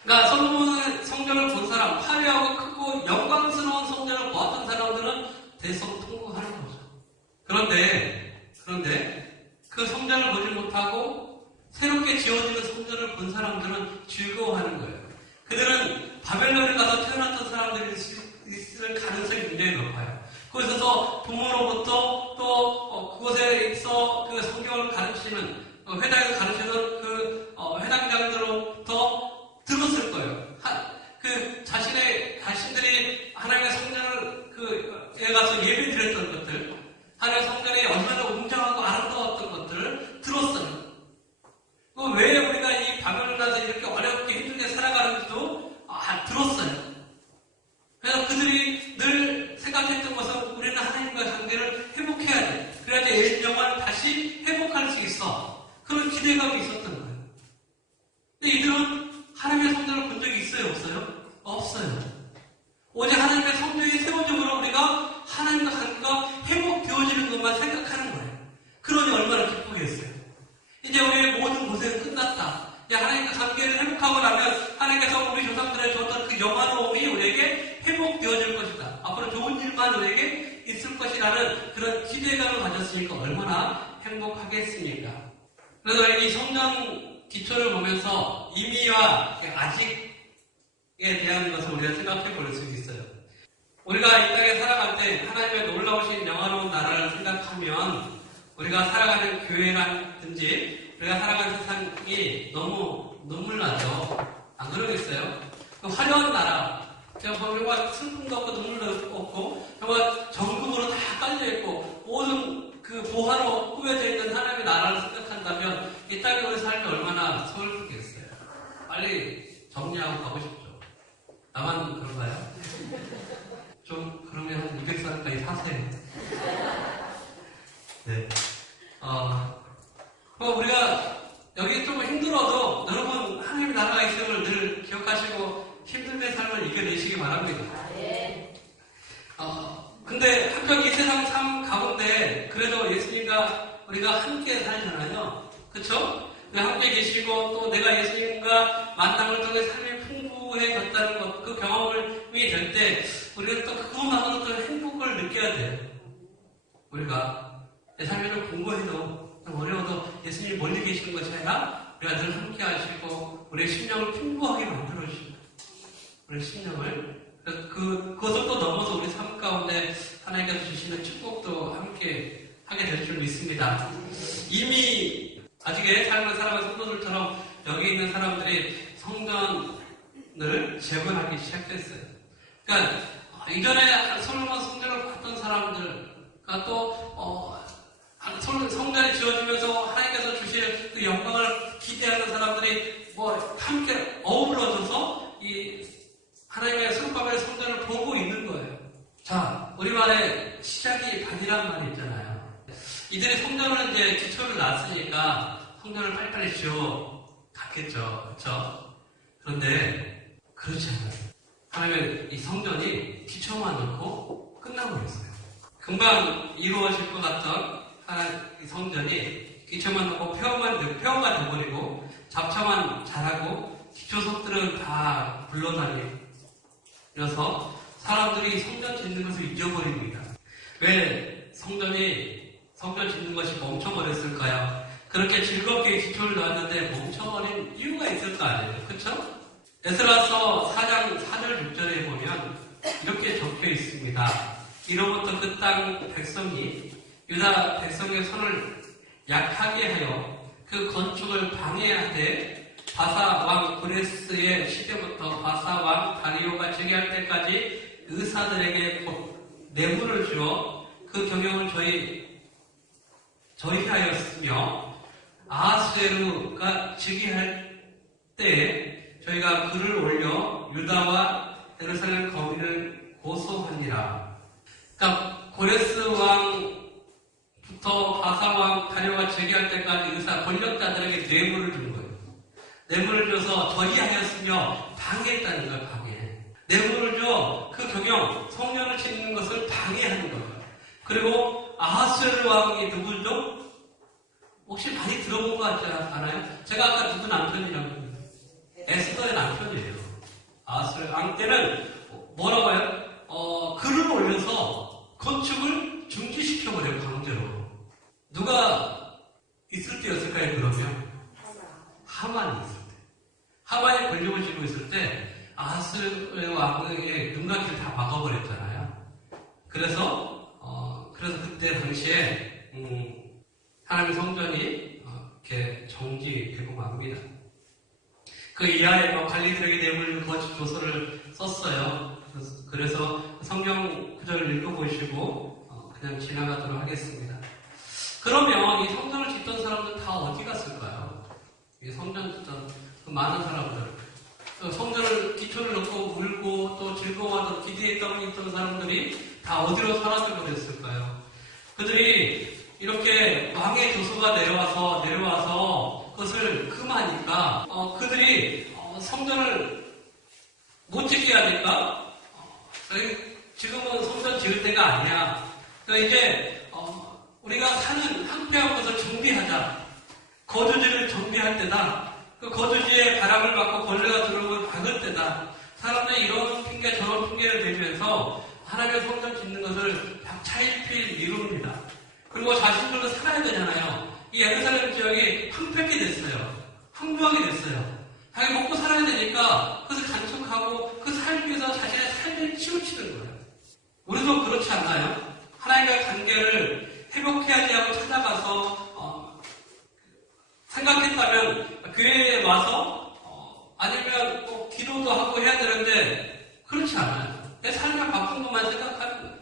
그러니까 솔로몬의 성전을 본 사람, 화려하고 크고 영광스러운 성전을 보았던 사람들은 대성통곡하는 거죠. 그런데 그 성전을 보지 못하고 새롭게 지어지는 성전을 본 사람들은 즐거워하는 거예요. 그들은 바벨론에 가서 태어났던 사람들이 있을 가능성이 굉장히 높아요. 그곳에서 부모로부터 또 그곳에 있어 그 성경을 가르치는 회당에서 가르치는 그 회당장들로부터 들었을 거예요. 자신들이 하나님의 성전을 에 가서 예배 드렸던 것들, 하나님의 성전이 얼마나 웅장하고 아름다웠던 것들을 들었어요. 왜 우리가 이 바벨론 가서 이렇게 어렵게 힘들게 살아가는지도 들었어요. 그래서 그들이 늘 생각했던 것은 우리는 하나님과의 관계를 회복해야 돼. 그래야지 옛 영화를 다시 회복할 수 있어. 그런 기대감이 있었던 거예요. 근데 이들은 하나님의 성전을 본 적이 있어요? 없어요? 없어요. 오직 하나님의 성전이 세워지므로 우리가 하나님과 관계가 회복되어지는 것만 생각하는 거예요. 그러니 얼마나 기쁘겠어요. 이제 우리의 모든 고생은 끝났다. 이제 하나님과 관계를 회복하고 나면 하나님께서 우리 조상들의 줬던 그 영화로움이 우리에게 회복되어질 것이다. 앞으로 좋은 일만 우리에게 있을 것이라는 그런 기대감을 가졌으니까 얼마나 행복하겠습니까? 그래서 이 성전 기초를 보면서 이미와 아직에 대한 것을 우리가 생각해 볼 수 있어요. 우리가 이 땅에 살아갈 때 하나님의 놀라우신 영화로운 나라를 생각하면 우리가 살아가는 교회라든지 우리가 살아가는 세상이 너무 눈물 나죠. 안 그러겠어요? 그 화려한 나라, 정말 슬픔도 없고 눈물도 없고 정말 정금으로 다 깔려있고 모든 그 보화로 꾸며져 있는 하나님의 나라를 생각한다면 이 땅에 우리 삶이 얼마나 서글프겠어요. 빨리 정리하고 가고 싶죠. 나만 그런가요? 좀 그러면 한 200살까지 사세요. 네. 우리가 여기 좀 힘들어도 여러분 하나님의 나라가 있음을 늘 기억하시고 힘든 삶을 이겨내시기 바랍니다. 근데 한편 이 세상 삶 가운데 그래도 예수님과 우리가 함께 살잖아요. 그쵸? 함께 계시고 또 내가 예수님과 만남을 통해 삶이 풍부해졌다는 것, 그 경험이 될 때 우리는 또 그것만으로 또 행복을 느껴야 돼요. 우리가 내 삶이 좀 공고해도 좀 어려워도 예수님이 멀리 계시는 것이 아니라 우리가 늘 함께 하시고 우리의 심령을 풍부하게 만들어주시고 우리의 심령을 그것을 또 넘어서 우리 삶 가운데 하나님께서 주시는 축복도 함께 하게 될 줄 믿습니다. 이미 아직의 삶을 살아가는 성도들처럼 여기 있는 사람들이 성전을 재건하기 시작했어요. 그러니까 이전에 솔로몬 성전을 봤던 사람들과 또 성전이 지어지면서 하나님께서 주실 그 영광을 기대하는 사람들이 함께 어우러져서 이 하나님의 수르바벨 성전을 보고 있는 거예요. 자, 우리말에 시작이 반이란 말이 있잖아요. 이들이 성전을 이제 기초를 놨으니까 성전을 빨리빨리 지어 갔겠죠. 그렇죠? 왜냐하면 이 성전이 기초만 넣고 끝나버렸어요. 금방 이루어질 것 같던 이 성전이 기초만 넣고 폐허가 돼버리고 잡초만 자라고 기초석들은 다 굴러다니면서 사람들이 성전 짓는 것을 잊어버립니다. 왜 성전 짓는 것이 멈춰버렸을까요? 그렇게 즐겁게 기초를 놓았는데 멈춰버린 이유가 있을 거 아니에요. 그쵸? 에스라서 4장 4절 6절에 보면 이렇게 적혀 있습니다. 이로부터 그 땅 백성이 유다 백성의 손을 약하게 하여 그 건축을 방해하되 바사 왕 고레스의 시대부터 바사 왕 다리오가 즉위할 때까지 의사들에게 뇌물을 주어 그 경영을 저희하였으며 아하스웨루가 즉위할 때에 저희가 글을 올려 유다와 예루살렘 거민을 고소하니라. 그러니까 고레스 왕부터 바사 왕 다리오가 즉위할 때까지 권력자들에게 뇌물을 준 거예요. 뇌물을 줘서 저희하였으며 방해했다는 거예요. 방해. 뇌물을 줘 그 경영 성전을 짓는 것을 방해하는 거예요. 그리고 아하스웨루 왕이 누구죠? 혹시 많이 들어본 것 같지 않아요? 제가 아까 누구 남편이라고 했는데 에스더의 남편이에요. 아하스웨루 왕 때는 뭐라고 해요? 글을 올려서 건축을 중지시켜버려요. 강제로. 누가 있을 때였을까요? 그러면 하만이 있을 때. 하만이 권력을 쥐고 있을 때 아하스웨루 왕의 눈각기를 다 막아버렸잖아요. 그래서 그때 당시에 하나님의 성전이 이렇게 정지되고 맙니다. 그 이하에 관리들에게 뇌물 거짓 조서를 썼어요. 그래서 성경 구절을 읽어보시고 그냥 지나가도록 하겠습니다. 그러면 이 성전을 짓던 사람들 다 어디 갔을까요? 이 성전 짓던 그 많은 사람들, 성전을 기초를 넣고 울고 또 즐거워하던 기대했던 있던 사람들이 다 어디로 사라져 버렸을까요? 그들이 이렇게 왕의 조서가 내려와서 그것을 금하니까 그들이 성전을 못 짓게 하니까 지금은 성전 지을 때가 아니야. 그러니까 이제 우리가 사는 한패한 것을 정비하자. 거주지를 정비할 때다. 그 거주지에 바람을 맞고 벌레가 들어오면 박을 때다. 사람들이 이런 핑계 저런 핑계를 대면서 하나님의 성전 짓는 것을 차일피일 미룹니다. 그리고 자신들도 살아야 되잖아요. 이 예루살렘 지역이 황폐하게 됐어요. 황무하게 됐어요. 자기 먹고 살아야 되니까 그것을 간척하고 그 삶 위해서 자신의 삶을 치우치는 거예요. 우리도 그렇지 않나요? 하나님과의 관계를 회복해야지 하고 찾아가서 생각했다면 교회에 와서 아니면 꼭 기도도 하고 해야 되는데 그렇지 않아요. 내 삶을 바쁜 것만 생각하는 거예요.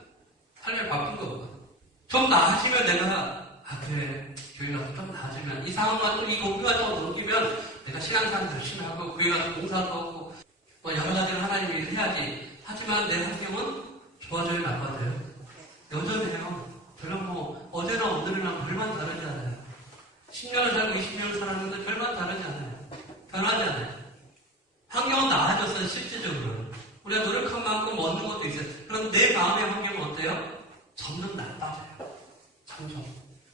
삶을 바쁜 것만. 좀 나아지면 내가 그래 교회 가서 좀 나아지면 이 상황만 또 이 공부가 좀 넘기면 내가 신앙생활 열심히 하고 교회 가서 봉사도 하고 여러 가지를 하나님 일을 해야지. 하지만 내 환경은 좋아져요 나빠져요? 여전해요. 별로 어제나 오늘이나 별반 다르지 않아요. 10년을 살고 20년을 살았는데 별반 다르지 않아요. 변하지 않아요. 환경은 나아졌어요. 실질적으로 우리가 노력한 만큼 얻는 것도 있어요. 그런데 내 마음의 환경은 어때요? 점점 나빠져요. 점점.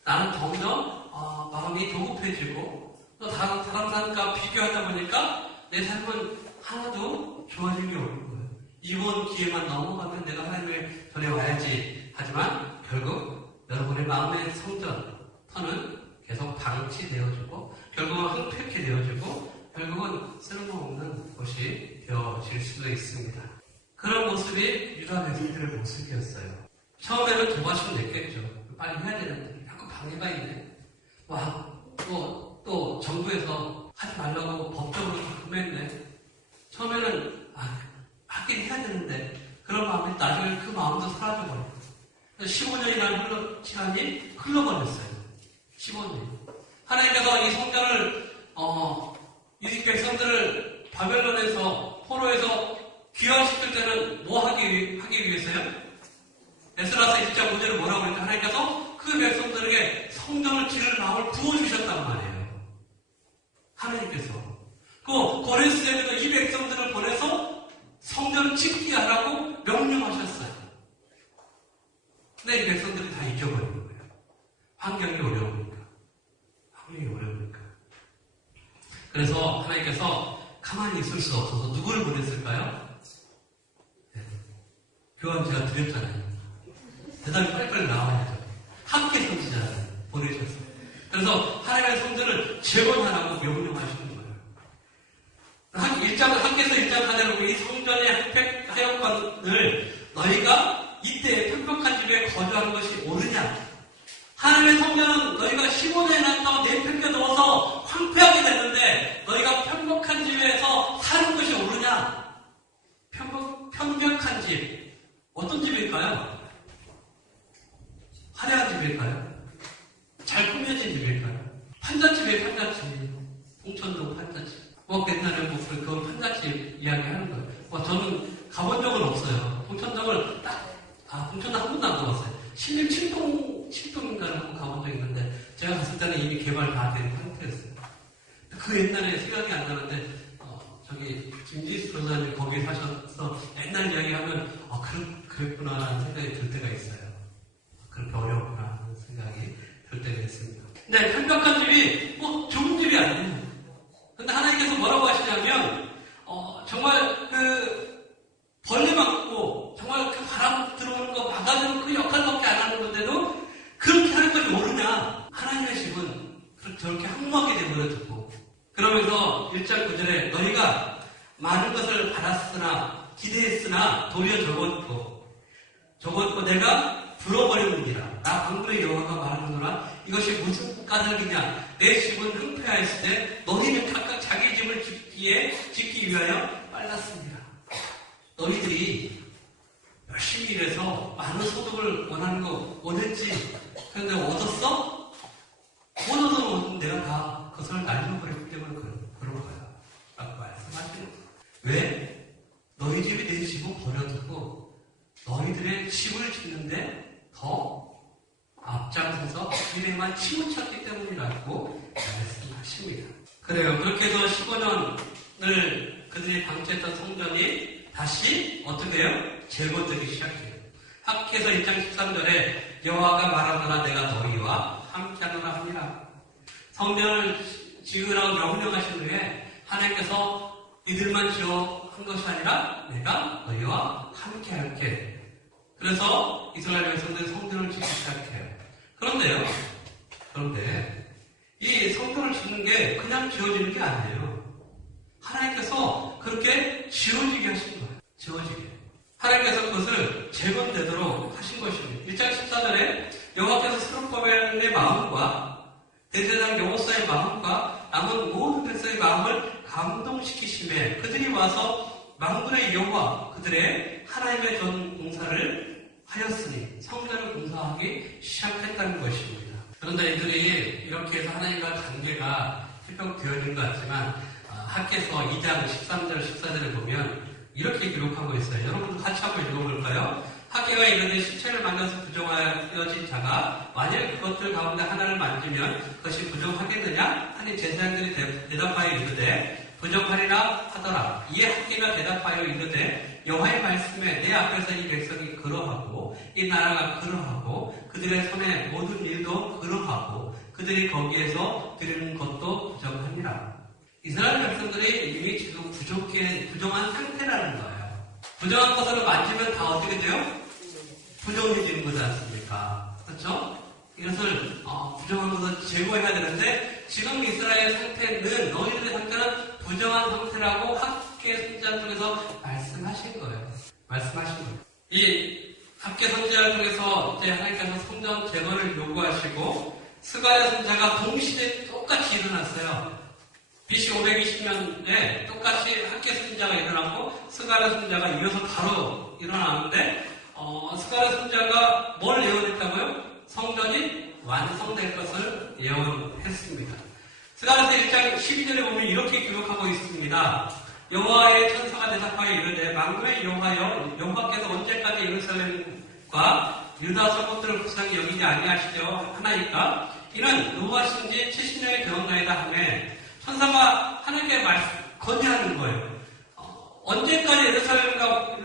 나는 점점 마음이 조급해지고 또 다른 사람과 비교하다 보니까 내 삶은 하나도 좋아진 게 없는 거예요. 이번 기회만 넘어가면 내가 하나님의 전에 와야지. 하지만 결국 여러분의 마음의 성전터는 계속 방치되어지고 결국은 황폐하게 되어지고 결국은 쓸모없는 곳이 되어질 수도 있습니다. 그런 모습이 유다 백성들의 모습이었어요. 처음에는 도와주면 됐겠죠. 빨리 해야 되는데 자꾸 방해가 있네. 또 정부에서 하지 말라고 법적으로 금했네. 처음에는 하긴 해야 되는데 그런 마음이 나중에 그 마음도 사라져버려요. 15년이라는 시간이 흘러버렸어요. 15년. 하나님께서 이 성전을 이 백성들을 바벨론에서 포로에서 귀환시킬 때는 뭐 하기 위해서요? 에스라서 1장 5절에 뭐라고 했죠? 하나님께서 그 백성들에게 성전을 지을 마음을 부어주셨단 말이에요. 하나님께서. 고레스에게도 이 백성들을 보내서 성전을 성전을 짓게 하라고 명령하셨어요. 근데 이 백성들이 다 잊어버린 거예요. 환경이 어려우니까. 그래서 하나님께서 가만히 있을 수 없어서 누구를 보냈을까요? 교환제가 드렸잖아요. 대답이 빨리빨리 나와야죠. 함께 선지자를 보내셨어요. 그래서 하나님의 성전을 재건하라고 명령하시는 거예요. 1장에서 1장 하대로 이 성전의 하역관을 너희가 이때 편벽한 집에 거주하는 것이 옳으냐? 하나님의 성전은 너희가 15년에 났다고 내팽겨 넣어서 황폐하게 되는데 너희가 편벽한 집에서 사는 것이 옳으냐? 편벽한 집. 어떤 집일까요? 화려한 집일까요? 잘 꾸며진 집일까요? 판잣집이에요, 판잣집. 봉천동 판잣집. 옛날에 그런 판잣집 이야기 하는 거예요. 저는 가본 적은 없어요. 봉천동을 봉천동 한 번도 안 가봤어요. 신림 7동인가를 한번 가본 적이 있는데, 제가 갔을 때는 이미 개발 다 된 상태였어요. 그 옛날에 생각이 안 나는데, 김지수 변호사님 거기 사셔서 옛날 이야기하면, 그랬구나라는 생각이 들 때가 있어요. 그렇게 어려웠구나 하는 생각이 들 때가 있습니다. 근데 편벽한 집이 좋은 집이 아니에요. 근데 하나님께서 뭐라고 하시냐면, 정말 벌레 막고, 정말 바람 들어오는 거 막아주는 그 역할밖에 안 하는 건데도 그렇게 하는 것이 옳으냐? 하나님의 집은 저렇게 항모하게 되버려졌고, 그러면서 1장 9절에 너희가 많은 것을 받았으나, 기대했으나 도리어 적었고 내가 불어버리는니라. 나 방울의 여호와가 말하노라. 이것이 무슨 까닭이냐? 내 집은 흥패하였을 때 너희는 각각 자기 집을 짓기 위하여 빨랐습니다. 너희들이 열심히 일해서 많은 소득을 원하는 거 원했지. 그런데 얻었어? 못 얻어놓은 내가 다 그것을 날려버렸기 때문에 그런 거야. 라고 말씀하시는 거야. 왜? 너희 집이 내 집을 버려두고 너희들의 집을 짓는데 더 앞장서서 일에만 치우쳤기 때문이라고 말씀하십니다. 그래요. 그렇게 해서 15년을 그들이 방치했던 성전이 다시 어떻게 해요? 재건되기 시작해요. 학기에서 1장 13절에 여호와가 말하노라 내가 너희와 함께하노라 하니라. 성전을 지으라고 명령하신 후에 하나님께서 이들만 지어 한 것이 아니라 내가 너희와 함께할게. 그래서 이스라엘 백성들이 성전을 짓기 시작해요. 그런데 이 성전을 짓는 게 그냥 지어지는 게 아니에요. 하나님께서 그렇게 지어지게 하신 거예요. 지어지게. 하나님께서 그것을 재건되도록 하신 것입니다. 1장 14절에 여호와께서 스룹바벨의 마음과 대제사장 여호사의 마음과 남은 모든 백성의 마음을 감동시키심에 그들이 와서 만군의 여호와 그들의 하나님의 전 공사를 하였으니 성전을 공사하기 시작했다는 것입니다. 그런데 이들이 이렇게 해서 하나님과 관계가 회복되어진 것 같지만 학개서 2장 13절 14절에 보면 이렇게 기록하고 있어요. 여러분도 같이 한번 읽어볼까요? 학개가 이르되 시체를 만져서 부정하여진 자가 만일 그것들 가운데 하나를 만지면 그것이 부정하겠느냐? 하니 제사장들이 대답하여 이르되 부정하리라 하더라. 이에 학개가 대답하여 이르되 여호와의 말씀에 내 앞에서 이 백성이 그러하고 이 나라가 그러하고 그들의 손에 모든 일도 그러하고 그들이 거기에서 드리는 것도 부정하니라. 이스라엘 백성들이 이미 지금 부정한 상태라는 거예요. 부정한 것을 만지면 다 어떻게 돼요? 부정해지는 거지 않습니까? 그렇죠? 이것을 부정한 것을 제거해야 되는데 지금 이스라엘 상태는 너희들의 상태는 부정한 상태라고 학개 선지자를 통해서 말씀하신 거예요. 이 학개 선지자를 통해서 이제 하나님께서 성전 재건을 요구하시고 스가랴 선지자가 동시에 똑같이 일어났어요. BC 520년에 똑같이 학개 선지자가 일어났고 스가랴 선지자가 이어서 바로 일어나는데 스가랴 선지자가 뭘 예언했다고요? 성전이 완성될 것을 예언했습니다. 스가랴서 1장 12절에 보면 이렇게 기록하고 있습니다. 여호와의 천사가 대답하여 이르되 만군의 여호와여 여호와께서 언제까지 예루살렘과 유다 성읍들을 불쌍히 여기지 아니하시려 하나이까? 이는 노하신 지 70년이 되었나이다 하매 천사가 하나님께 건의하는 거예요. 언제까지 예루살렘과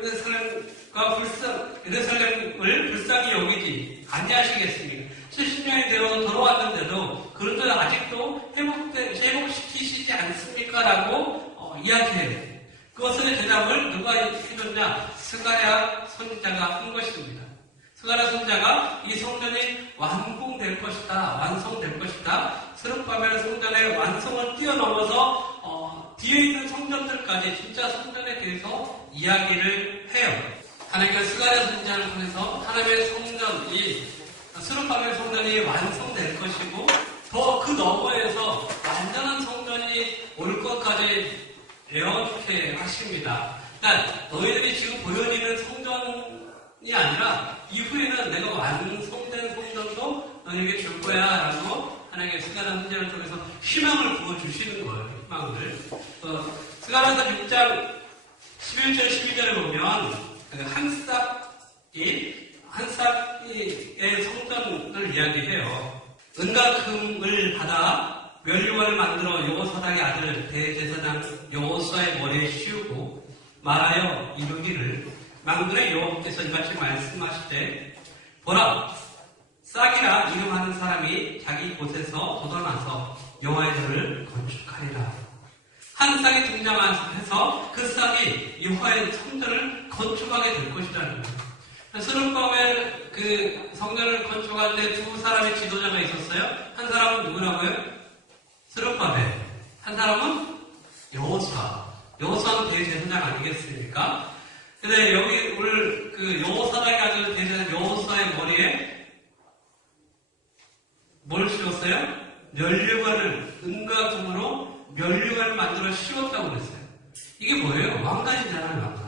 예루살렘을 불쌍히 여기지 아니하시겠습니까? 70년이 되어 돌아왔는데도 그런데 아직도 회복시키시지 않습니까? 라고 이야기해요. 그것의 대답을 누가 해줬냐? 스가랴 선지자가 한 것입니다. 스가랴 선지자가 이 성전이 완공될 것이다, 완성될 것이다. 스룹바벨 성전의 완성을 뛰어넘어서 뒤에 있는 성전들까지 진짜 성전에 대해서 이야기를 해요. 하나님께서 스가랴 선지자를 통해서 하나님의 성전이 스룹바벨 성전이 완성될 것이고 더 그 너머에서 완전한 성전이 올 것까지 예언케 하십니다. 그러니까 너희들이 지금 보여지는 성전이 아니라 이후에는 내가 완성된 성전도 너희에게 줄 거야 라고 하나님의 스가랴 선지자를 통해서 희망을 부어주시는 거예요. 희망을. 스가랴서 6장 11절 12절에 보면 한 싹의 성전을 이야기해요. 은과 금을 받아 멸류관을 만들어 여호사닥의 아들 대제사장 여호수아의 머리에 씌우고 말하여 이르기를 만군의 여호와께서 이같이 말씀하시되 보라 싹이라 이름하는 사람이 자기 곳에서 돋아나서 여호와의 전을 건축하리라. 한 싹이 등장해서 그 싹이 여호와의 성전을 건축하게 될 것이라는 거예요. 스룹바벨 그 성전을 건축할 때 두 사람의 지도자가 있었어요. 한 사람은 누구라고요? 스룹바벨. 한 사람은 여호수아. 여호수아는 대제사장 아니겠습니까? 근데 여기 오늘 그 여호사닥의 아들 대제사장 여호수아의 머리에 뭘 씌웠어요? 멸류관을 은과 금으로 멸류관을 만들어 씌웠다고 그랬어요. 이게 뭐예요? 왕관이잖아요, 왕관.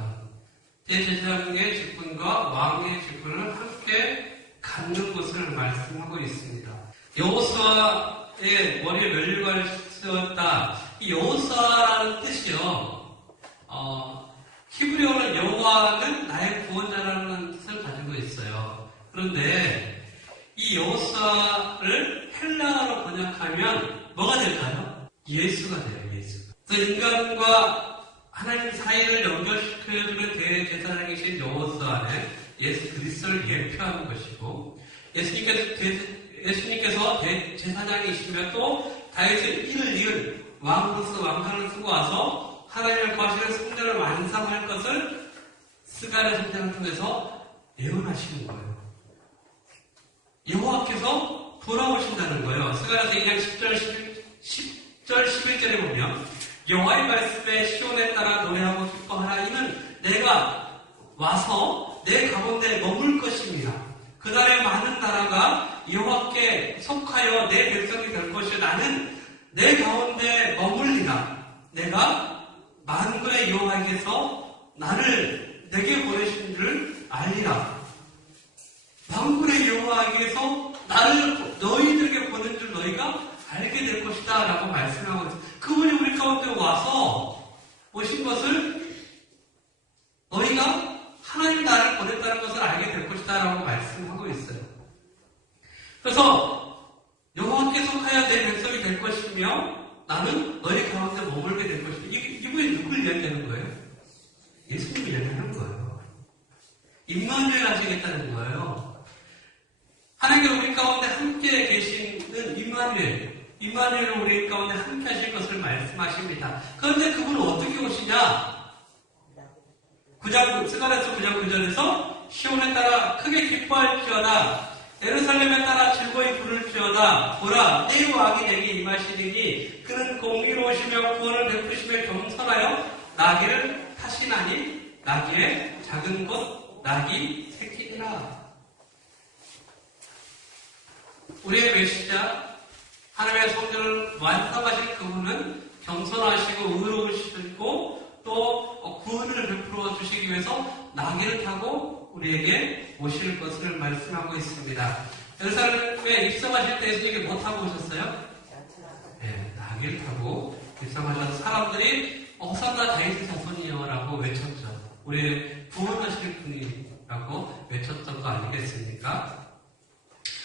대제사장의 직분과 왕의 직분을 함께 갖는 것을 말씀하고 있습니다. 여호수아의 머리에 멸류관을 씌웠다. 이 여호수아라는 뜻이요. 히브리어는 여호와는 나의 구원자라는 뜻을 가지고 있어요. 그런데 이 여호수아를 헬라어로 번역하면 뭐가 될까요? 예수가 돼요. 예수. 그래서 인간과 하나님 사이를 연결시켜주는 대제사장이신 여호수아는 예수 그리스도를 예표하는 것이고 예수님께서 대제사장이시며 또 다윗의 이를 이은 왕으로서 왕관을 쓰고 와서 하나님을 거하시는 성전을 완성할 것을 스가랴 선지자를 통해서 예언하시는 거예요. 여호와께서 돌아오신다는 거예요. 스가랴서 2장 10절 11절에 보면 여호와의 말씀에 시온에 따라 노래하고 기뻐하라. 이는 내가 와서 내 가운데 머물 것입니다. 그날에 많은 나라가 여호와께 속하여 내 백성이 될 것이요 나는 내 가운데 머물리라. 내가 만군의 여호와에게서 나를 내게 보내신 줄 알리라. 만군의 여호와에게서 나를 너희들에게 보낸 줄 너희가 알게 될 것이다 라고 말씀하고 있습니다. 그분이 우리 가운데 와서 오신 것을 너희가 하나님 나를 보냈다는 것을 알게 될 것이다 라고 말씀하고 있어요. 그래서 여호와께 속하여 내 백성이 될 것이며 나는 너희 가운데 머물게 될 것이다. 이분이 누굴 이야기하는 거예요? 예수님을 이야기하는 거예요. 임마누엘 하시겠다는 거예요. 하나님께서 우리 가운데 함께 계시는 임마누엘 우리 가운데 함께 하실 것을 말씀하십니다. 그런데 그분은 어떻게 오시냐? 스가랴서 9장 9절에서 시온에 따라 크게 기뻐할지어다. 예루살렘에 따라 즐거이 부를지어다. 보라 내 왕이 내게 임하시리니 그는 공의로우시며 구원을 베푸시며 겸손하여 나귀를 타시나니 나귀의 작은 것 나귀 새끼니라. 우리의 메시자 하나님의 성전을 완성하실 그분은 겸손하시고 의로우시고 또 구원을 베풀어 주시기 위해서 나귀를 타고 우리에게 오실 것을 말씀하고 있습니다. 예루살렘에 입성하실 때 예수님께 뭐 타고 오셨어요? 네, 나귀를 타고 입성하셔서 사람들이 호산나 다윗의 자손이여라고 외쳤죠. 우리의 구원하실 분이라고 외쳤던 거 아니겠습니까?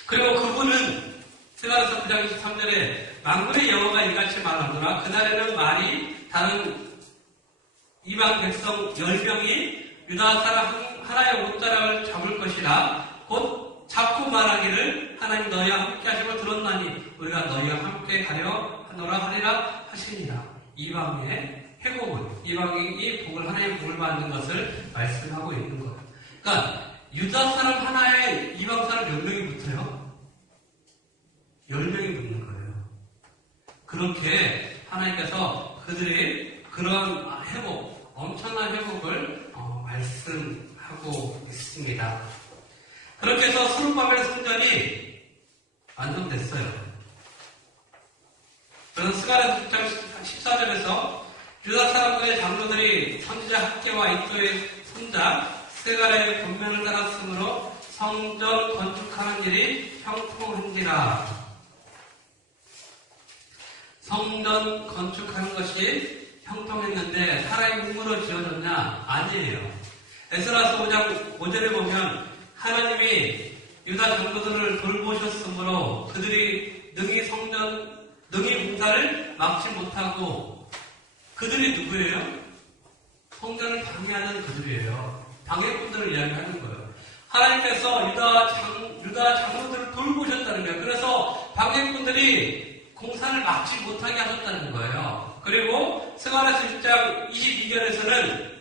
그리고 그분은 스가랴서 9장 23절에 만군의 여호와가 이같이 말하노라. 그날에는 말이 다른 이방 백성 10명이 유다 사람 하나의 옷자락을 잡을 것이라 곧 잡고 말하기를 하나님 너희와 함께 하시고 들었나니 우리가 너희와 함께 가려 하노라 하리라 하시니라. 이방의 회복은 이방인이 복을 하나님의 복을 받는 것을 말씀하고 있는 거예요. 그러니까 유다 사람 하나에 이방 사람 몇 명이 붙어요? 10명이 붙는 거예요. 그렇게 하나님께서 그들의 그런 회복, 엄청난 회복을 말씀하고 있습니다. 그렇게 해서 스룹바벨 성전이 완성됐어요. 그래서 스가랴서 14절에서 유다 사람들의 장로들이 선지자 학개와 이도의 손자 스가랴의 권면을 따랐으므로 성전 건축하는 일이 형통한지라. 성전 건축하는 것이 형통했는데 사람이 힘으로 지어졌냐? 아니에요. 에스라서 5장 5절에 보면 하나님이 유다 장로들을 돌보셨으므로 그들이 능히 공사를 막지 못하고, 그들이 누구예요? 성전을 방해하는 그들이에요. 방해꾼들을 이야기하는 거예요. 하나님께서 유다 장로들을 돌보셨다는 거예요. 그래서 방해꾼들이 공사를 막지 못하게 하셨다는 거예요. 그리고 스가랴서 1장 22절에서는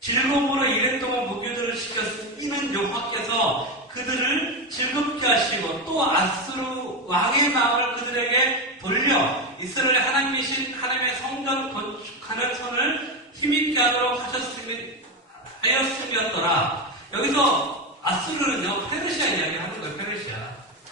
즐거움으로 이래 동안 무교들을 시켰으면 여호와께서 그들을 즐겁게 하시고 또 아수르 왕의 마음을 그들에게 돌려 이스라엘 하나님이신 하나님의 성전 건축하는 손을 힘있게 하도록 하였음이었더라. 여기서 아수르는요, 페르시아 이야기하는 거예요. 페르시아.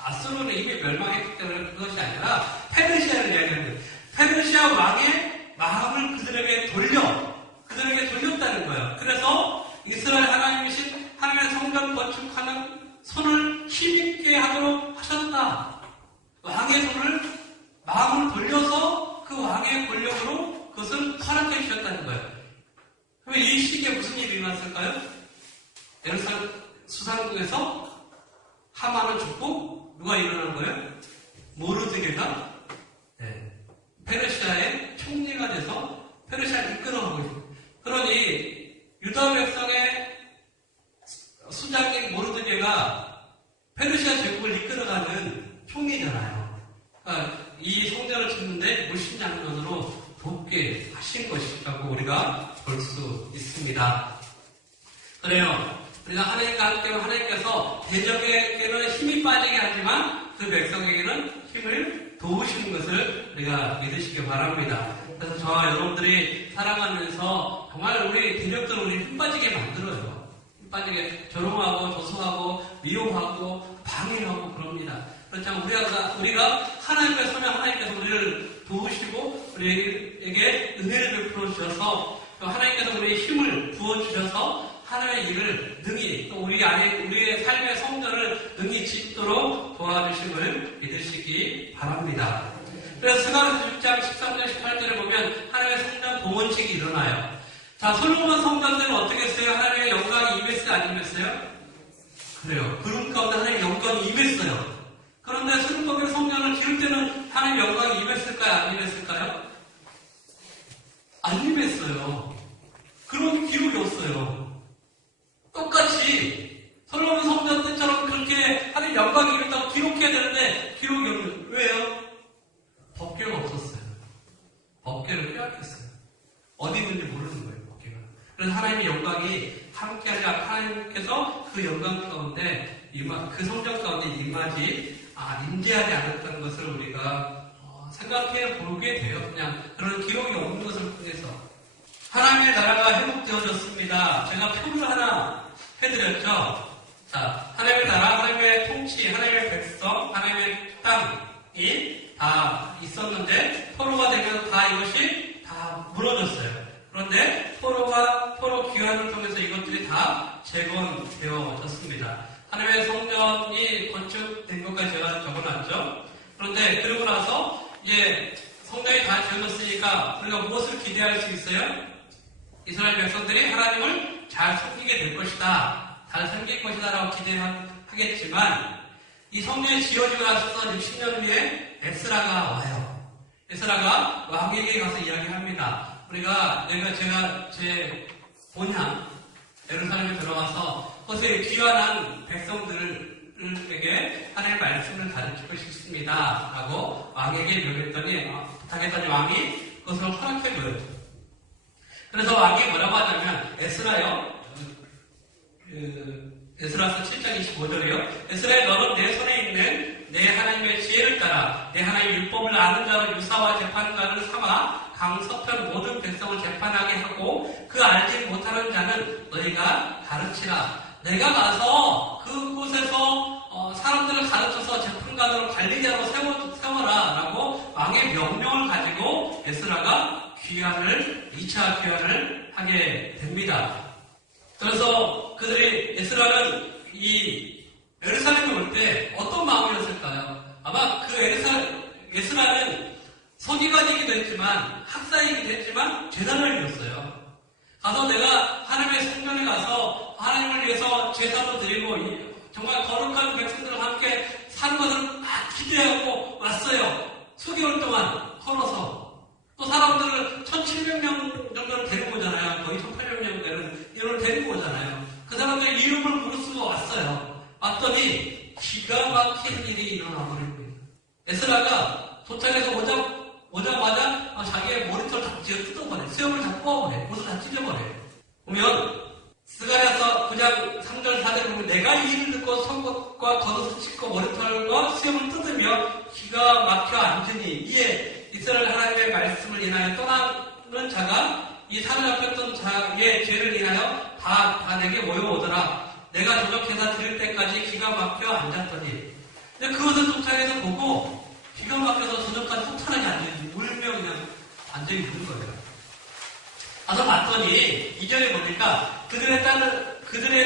아수르는 이미 멸망했기 때문에 그것이 아니라 페르시아를 이야기하는 거예요. 페르시아 왕의 마음을 그들에게 돌렸다는 거예요. 그래서 이스라엘 하나님이신 하나님의 성전 건축하는 손을 힘있게 하도록 하셨다. 왕의 손을, 마음을 돌려서 그 왕의 권력으로 그것을 허락해 주셨다는 거예요. 그러면 이 시기에 무슨 일이 일어났을까요? 예루살렘 수상궁에서 하만은 죽고 누가 일어난 거예요? 모르드게가 페르시아의 총리가 돼서 페르시아를 이끌어가고 있어요. 그러니 유다 백성의 수장인 모르드게가 페르시아 제국을 이끌어가는 총리잖아요. 그러니까 이 성전을 짓는데 물신장면으로 돕게 하신 것이라고 우리가 볼 수 있습니다. 그래요. 우리가 하나님과 함께 하나님께서 대적에게는 힘이 빠지게 하지만 그 백성에게는 힘을 도우시는 것을 우리가 믿으시기 바랍니다. 그래서 저와 여러분들이 살아가면서 정말 우리 대적들을 우리 힘 빠지게 만들어요. 힘 빠지게 조롱하고 조소하고 미워하고 방해하고 그럽니다. 그렇지만 우리가 하나님의 손에 하나님께서 우리를 도우시고 우리에게 은혜를 베풀어 주셔서 또 하나님께서 우리의 힘을 부어 주셔서 하나님의 일을 능히 또 우리의 삶의 성전을 능히 짓도록 도와주심을 믿으시기 바랍니다. 그래서 스가랴서 6장 13절 18절에 보면 하나님의 성전 봉헌식이 일어나요. 자, 솔로몬 성전 때는 어떻게 했어요? 하나님의 영광이 임했어요? 안 임했어요? 그래요. 구름 가운데 하나님의 영광이 임했어요. 그런데 솔로몬의 성전을 지을 때는 하나님의 영광이 임했을까요? 안 임했을까요? 안 임했어요. 그런 기록이 없어요. 똑같이 솔로몬 성전 때처럼 그렇게 하나님 영광이 임했다고 기록해야 되는데 기록이 없는. 왜요? 법궤가 없었어요. 법궤를 빼앗겼어요. 어디 있는지 모르는 거예요. 법궤가. 그래서 하나님의 영광이 함께하지 않고 하나님께서 그 영광 가운데 그 성전 가운데 임재하지 않았다는 것을 우리가 생각해 보게 돼요. 그냥 그런 기록이 없는 것을 통해서 하나님의 나라가 회복되어졌습니다. 제가 표를 하나 해드렸죠. 자, 하나님의 나라, 하나님의 통치, 하나님의 백성, 하나님의 땅이 다 있었는데 포로가 되면서 다 이것이 다 무너졌어요. 그런데 포로 귀환을 통해서 이것들이 다 재건되어졌습니다. 하나님의 성전이 건축된 것까지 제가 적어놨죠. 그런데 그러고 나서 이제 성전이 다 지어졌으니까 우리가 무엇을 기대할 수 있어요? 이스라엘 백성들이 하나님을 잘 섬기게 될 것이다. 잘 섬길 것이다 라고 기대하겠지만 이 성전이 지어지고 나서 60년 후에 에스라가 와요. 에스라가 왕에게 가서 이야기합니다. 제가 제 본향 예루살렘에 들어가서 그것에 귀환한 백성들에게 하나님의 말씀을 가르치고 싶습니다. 라고 왕에게 부탁했더니 왕이 그것을 허락해줘요. 그래서 왕이 뭐라고 하냐면 에스라요. 에스라서 7장 25절이요. 에스라야, 너는 내 손에 있는 내 하나님의 지혜를 따라 내 하나님의 율법을 아는 자로 유사와 재판관을 삼아 강서편 모든 백성을 재판하게 하고 그 알지 못하는 자는 너희가 가르치라. 내가 가서 그곳에서 사람들을 가르쳐서 재판관으로 관리자로 세워라 라고 왕의 명령을 가지고 에스라가 2차 귀환을 하게 됩니다. 그래서 에스라는 이 예루살렘에 올 때 어떤 마음이었을까요? 아마 에스라는 서기관이기도 했지만 학사이기도 했지만 제사장이었어요. 가서 내가 하나님의 성전에 가서 하나님을 위해서 제사도 드리고 정말 거룩한 백성들과 함께 사는 것을 막 기대하고 왔어요. 수개월 동안 걸어서. 또 사람들을 1700명 정도는 데리고 오잖아요. 거의 1800명 되는 이런 데리고 오잖아요. 그 사람들 이름을 부르시고 왔어요. 왔더니 기가 막힌 일이 일어나버린 거예요. 에스라가 도착해서 오자마자 자기의 머리털 다 뜯어버려요. 수염을 다 뽑아버려요. 옷을 다 찢어버려요. 보면 스가랴서 9장 3절 4절에 보면 내가 이 일을 듣고 속옷과 겉옷을 찢고 머리털과 수염을 뜯으며 기가 막혀 앉으니 이에 이스라엘 하나님의 말씀을 인하여 떠나는 자가 이 사로잡혔던 자의 죄를 인하여 다 내게 모여오더라. 내가 조적해서 드릴 때까지 기가 막혀 앉았더니 근데 그것을 도착해서 보고 기가 막혀서 저녁까지 폭탄하게 앉아있는 울며 그냥 앉아있는 거예요. 가서 봤더니 2절에 보니까 그들의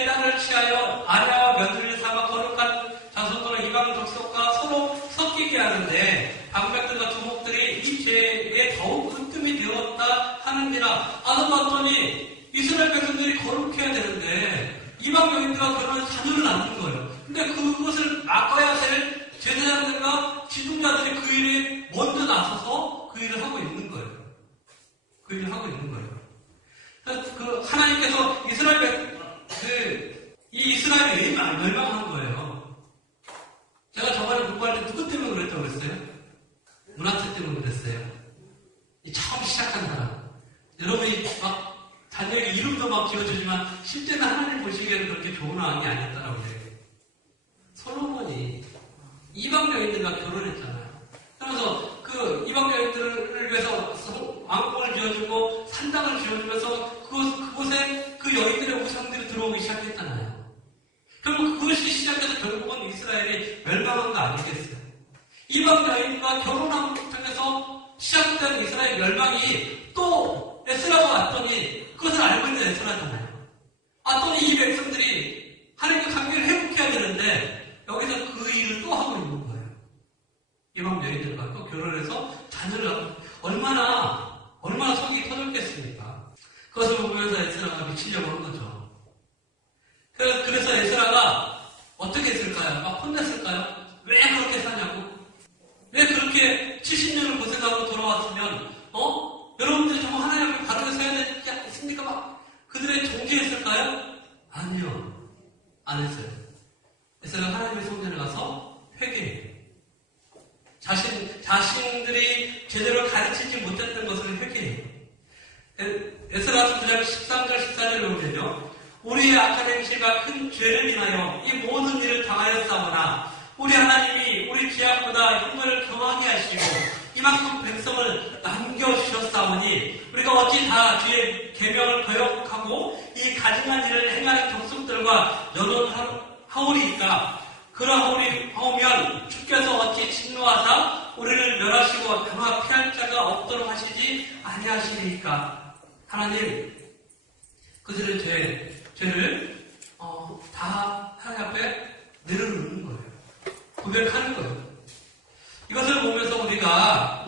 딸을 취하여 아내와 며느리를 삼아 거룩한 자손으로 이방 족속과 서로 섞이게 하는데 방백들과 두목들이 이 죄에 더욱 으뜸이 되었다 하는지라. 가서 봤더니 이스라엘 백성들이 거룩해야 되는데 이방 여인들과 결혼해서 자녀를 낳는 거예요. 근데 그것을 막아야 될 제사장들과 지도자들이 그 일에 먼저 나서서 그 일을 하고 있는 거예요. 그 일을 하고 있는 거예요. 그래서 하나님께서 이 이스라엘이 멸망한 거예요. 제가 저번에 공부할 때 누구 때문에 그랬다고 그랬어요? 문화체 때문에 그랬어요. 처음 시작한 사람. 여러분이 막 자녀에게 이름도 막 지어주지만 실제는 하나님 보시기에는 그렇게 좋은 왕이 아니었다라고 해요. 솔로몬이 이방 여인들과 결혼했잖아요. 그러면서 그 이방 여인들을 위해서 왕궁을 지어주고 산당을 지어주면서 그곳에 그 여인들의 우상들이 들어오기 시작했잖아요. 그럼 그것이 시작해서 결국은 이스라엘이 멸망한 거 아니겠어요? 이방 여인과 결혼함을 통해서 시작된 이스라엘 멸망이 또 에스라가 왔더니 그것을 알고 있는 에스라잖아요. 왔더니 이 백성들이 하나님과 관계를 회복해야 되는데 여기서 그 일을 또 하고 있는 거예요. 이방 여인들과 또 결혼해서 자녀를 얼마나 속이 터졌겠습니까? 그것을 보면서 에스라가 미치려고 한 거죠. 그래서 에스라가 어떻게 했을까요? 막 혼냈을까요? 왜 그렇게 사냐고? 왜 그렇게 70년을 고생하고 돌아왔으면 여러분들이 정말 하나님 앞에 바르게 서야 되지 않습니까? 막 그들의 정죄했을까요? 아니요. 안 했어요. 에스라가 하나님의 성전에 가서 회개해요. 자신들이 제대로 가르치지 못했던 것을 회개해요. 에스라서 9장 13절 14절을 보면요. 우리의 악한 행실과 큰 죄를 인하여 이 모든 일을 당하였사오나 우리 하나님이 우리 죄악보다 흉을 경하게 하시고 이만큼 백성을 남겨주셨사오니 우리가 어찌 다 주의 계명을 거역하고 이 가증한 일을 행하는 족속들과 연혼하오리이까. 그러하오면 주께서 어찌 진노하사 우리를 멸하시고 다마 피할 자가 없도록 하시지 아니하시리이까. 하나님 그들의 죄를 다 하나님 앞에 내려놓는 거예요. 고백하는 거예요. 이것을 보면서 우리가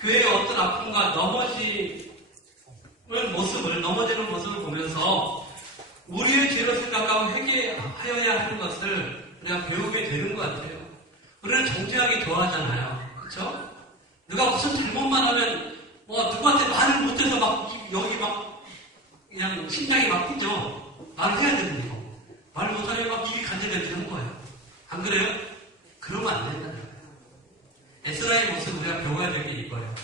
교회의 어떤 아픔과 넘어지는 모습을 보면서 우리의 죄를 생각하고 회개하여야 하는 것을 우리가 배우게 되는 것 같아요. 우리는 정죄하기 좋아하잖아요. 그렇죠? 누가 무슨 잘못만 하면 누구한테 말을 못해서 막 여기 막 그냥 심장이 막 뛰죠. 말을 해야 되는 거. 말 못하면 막 입이 간질간질한 거예요. 안 그래요? 그러면 안 된다는 거예요. 에스라의 모습 우리가 배워야 될 게 이거예요.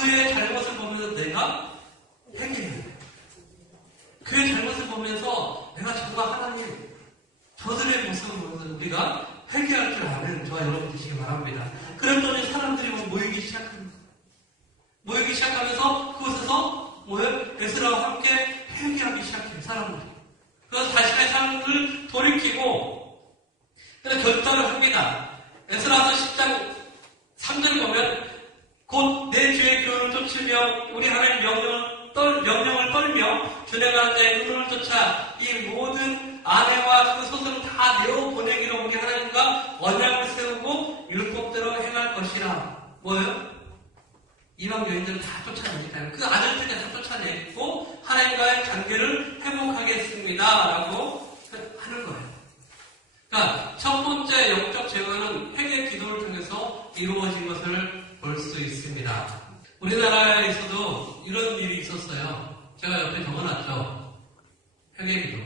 그의 잘못을 보면서 내가 회개해야 돼요. 그의 잘못을 보면서 내가 정말 하나님, 저들의 모습을 보면서 우리가 회개할 줄 아는 저와 여러분 되시기 바랍니다. 그랬더니 사람들이 모이기 시작합니다. 모이기 시작하면서 그곳에서 에스라와 함께 회개하기 시작해요, 사람들이. 그래서 자신의 삶을 돌이키고 결단을 합니다. 에스라서 10장 3절 보면 곧 내 주의 교훈을 쫓으며 우리 하나님 명령을 떨며 준행하는 자의 의논을 쫓아 이 모든 아내와 그 소설을 다 내어 보내기로 우리 하나님과 언약을 세우고 율법대로 행할 것이라. 뭐예요? 이방 여인들을 다 쫓아내니까요. 그 아들들을 다 쫓아내고 하나님과의 관계를 회복하겠습니다. 라고 하는 거예요. 그러니까 첫 번째 영적 제거는 회개 기도를 통해서 이루어진 것을 볼 수 있습니다. 우리나라에서도 이런 일이 있었어요. 제가 옆에 적어놨죠. 회개 기도.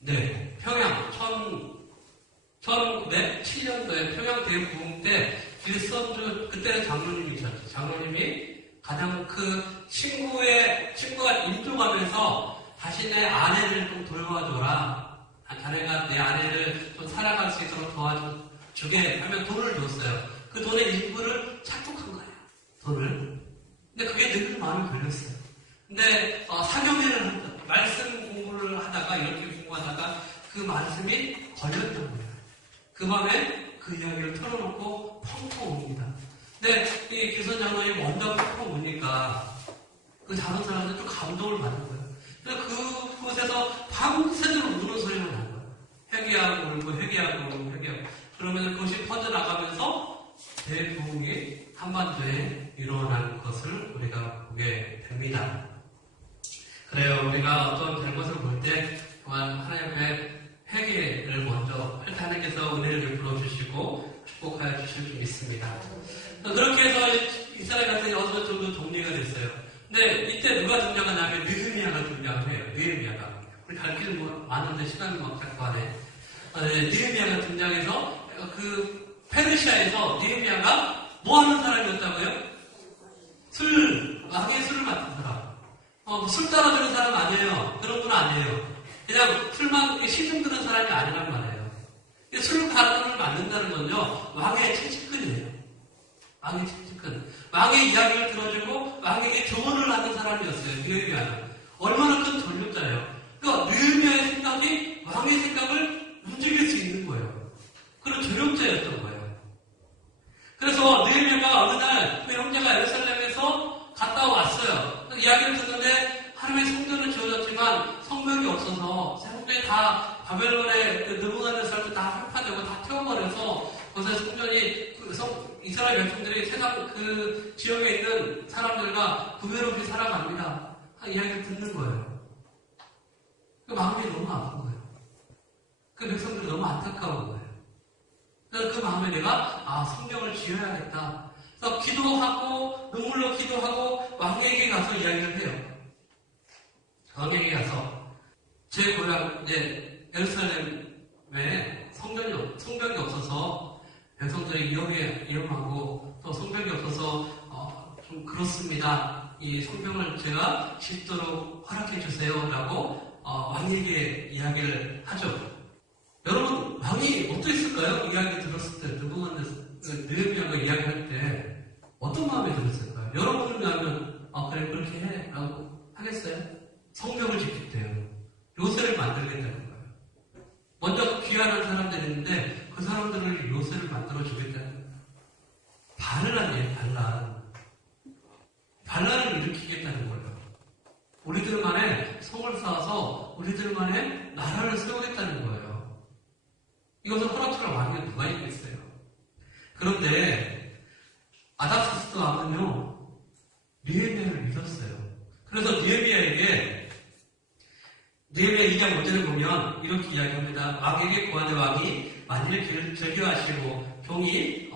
네, 평양 1907년도에 평양 대부흥 때 길선주 그때는 장로님이셨죠. 장로님이 가장 친구가 임종하면서 자신의 아내를 좀 돌봐줘라. 자네가 내 아내를 좀 살아갈 수 있도록 도와주게 하면 돈을 줬어요. 그 돈의 일부를 착복한 거예요. 돈을. 근데 그게 늘 마음이 걸렸어요. 근데 사경회를 말씀 공부를 하다가 이렇게 공부하다가 그 말씀이 걸렸던 거예요. 그 밤에 그 이야기를 털어놓고 펑펑 웁니다. 근데 이 기선 장로님 먼저 펑펑 우니까 그 다른 사람들 좀 감동을 받는 거예요. 그래서 그곳에서 밤새도록 우는 소리가 나는 거예요. 회개하고 울고 회개하고 울고 회개하고. 그러면 그것이 퍼져나가면서 대부흥이 한반도에 일어난 것을 우리가 보게 됩니다. 그래요. 우리가 어떤 잘못을 볼 때 또한 하나님의 회개를 먼저 할 때 하나님께서 은혜를 베풀어 주시고 축복하여 주실 줄 믿습니다. 그렇게 해서 이스라엘 같은 어느 정도 정리가 됐어요. 근데 이때 누가 등장하냐면 느헤미야가 등장을 해요. 느헤미야가. 우리 갈 길 많은데 시간이 막 자꾸 하네. 느헤미야가 등장해서 그 페르시아에서 느헤미야가 뭐 하는 사람이었다고요? 왕의 술을 맡은 사람. 술 따라주는 사람 아니에요. 그런 분 아니에요. 그냥 술만 시중 드는 사람이 아니란 말이에요. 술 가루를 맡는다는 건요, 왕의 채찍근이에요. 왕의 채찍근. 왕의 이야기를 들어주고 왕에게 조언을 하는 사람이었어요. 느헤미야는. 얼마나 큰 전력자예요. 그러니까 느헤미야의 생각이 왕의 생각을 움직일 수 있는 거예요. 그런 조력자였던 거예요. 그래서 느헤미야가 어느 날 그 형제가 예루살렘에서 갔다 왔어요. 이야기를 듣는데 하나님의 성전은 지어졌지만 성벽이 없어서 성벽이 다 바벨론의 그 느부갓네살 다 획파되고 다 태워버려서 그래서 성전이 이스라엘 백성들이 세상 그 지역에 있는 사람들과 구별없이 살아갑니다. 이야기를 듣는 거예요. 그 마음이 너무 아픈 거예요. 그 백성들이 너무 안타까운 거예요. 그래서 그 마음에 내가 성경을 지어야겠다. 그래서 기도하고 눈물로 기도하고 왕에게 가서 이야기를 해요. 왕에게 가서 제 고향 이제 예루살렘에 성벽이 없어서 백성들이 위험하고 또 성벽이 없어서 좀 그렇습니다. 이 성벽을 제가 짓도록 허락해 주세요라고 왕에게 이야기를 하죠. 여러분, 왕이 어떠했을까요? 이야기 들었을 때, 느헤미야가 이야기할 때 어떤 마음이 들었을까요? 여러분이라면 그래 그렇게 해 라고 하겠어요? 성벽을 지키대요. 요새를 만들겠다는 거예요. 먼저 귀환한 사람들이 있는데 그 사람들을 요새를 만들어 주겠다는 거예요. 반란을 일으키겠다는 거예요. 우리들만의 성을 쌓아서 우리들만의 나라를 세우겠다는 거예요. 이것을 허락할 왕이 누가 있겠어요? 그런데 아닥사스다 왕은요, 느헤미야를 믿었어요. 그래서 느헤미야 2장 5절을 보면 이렇게 이야기합니다. 왕에게 구하되 왕이 만일 즐겨하시고 종이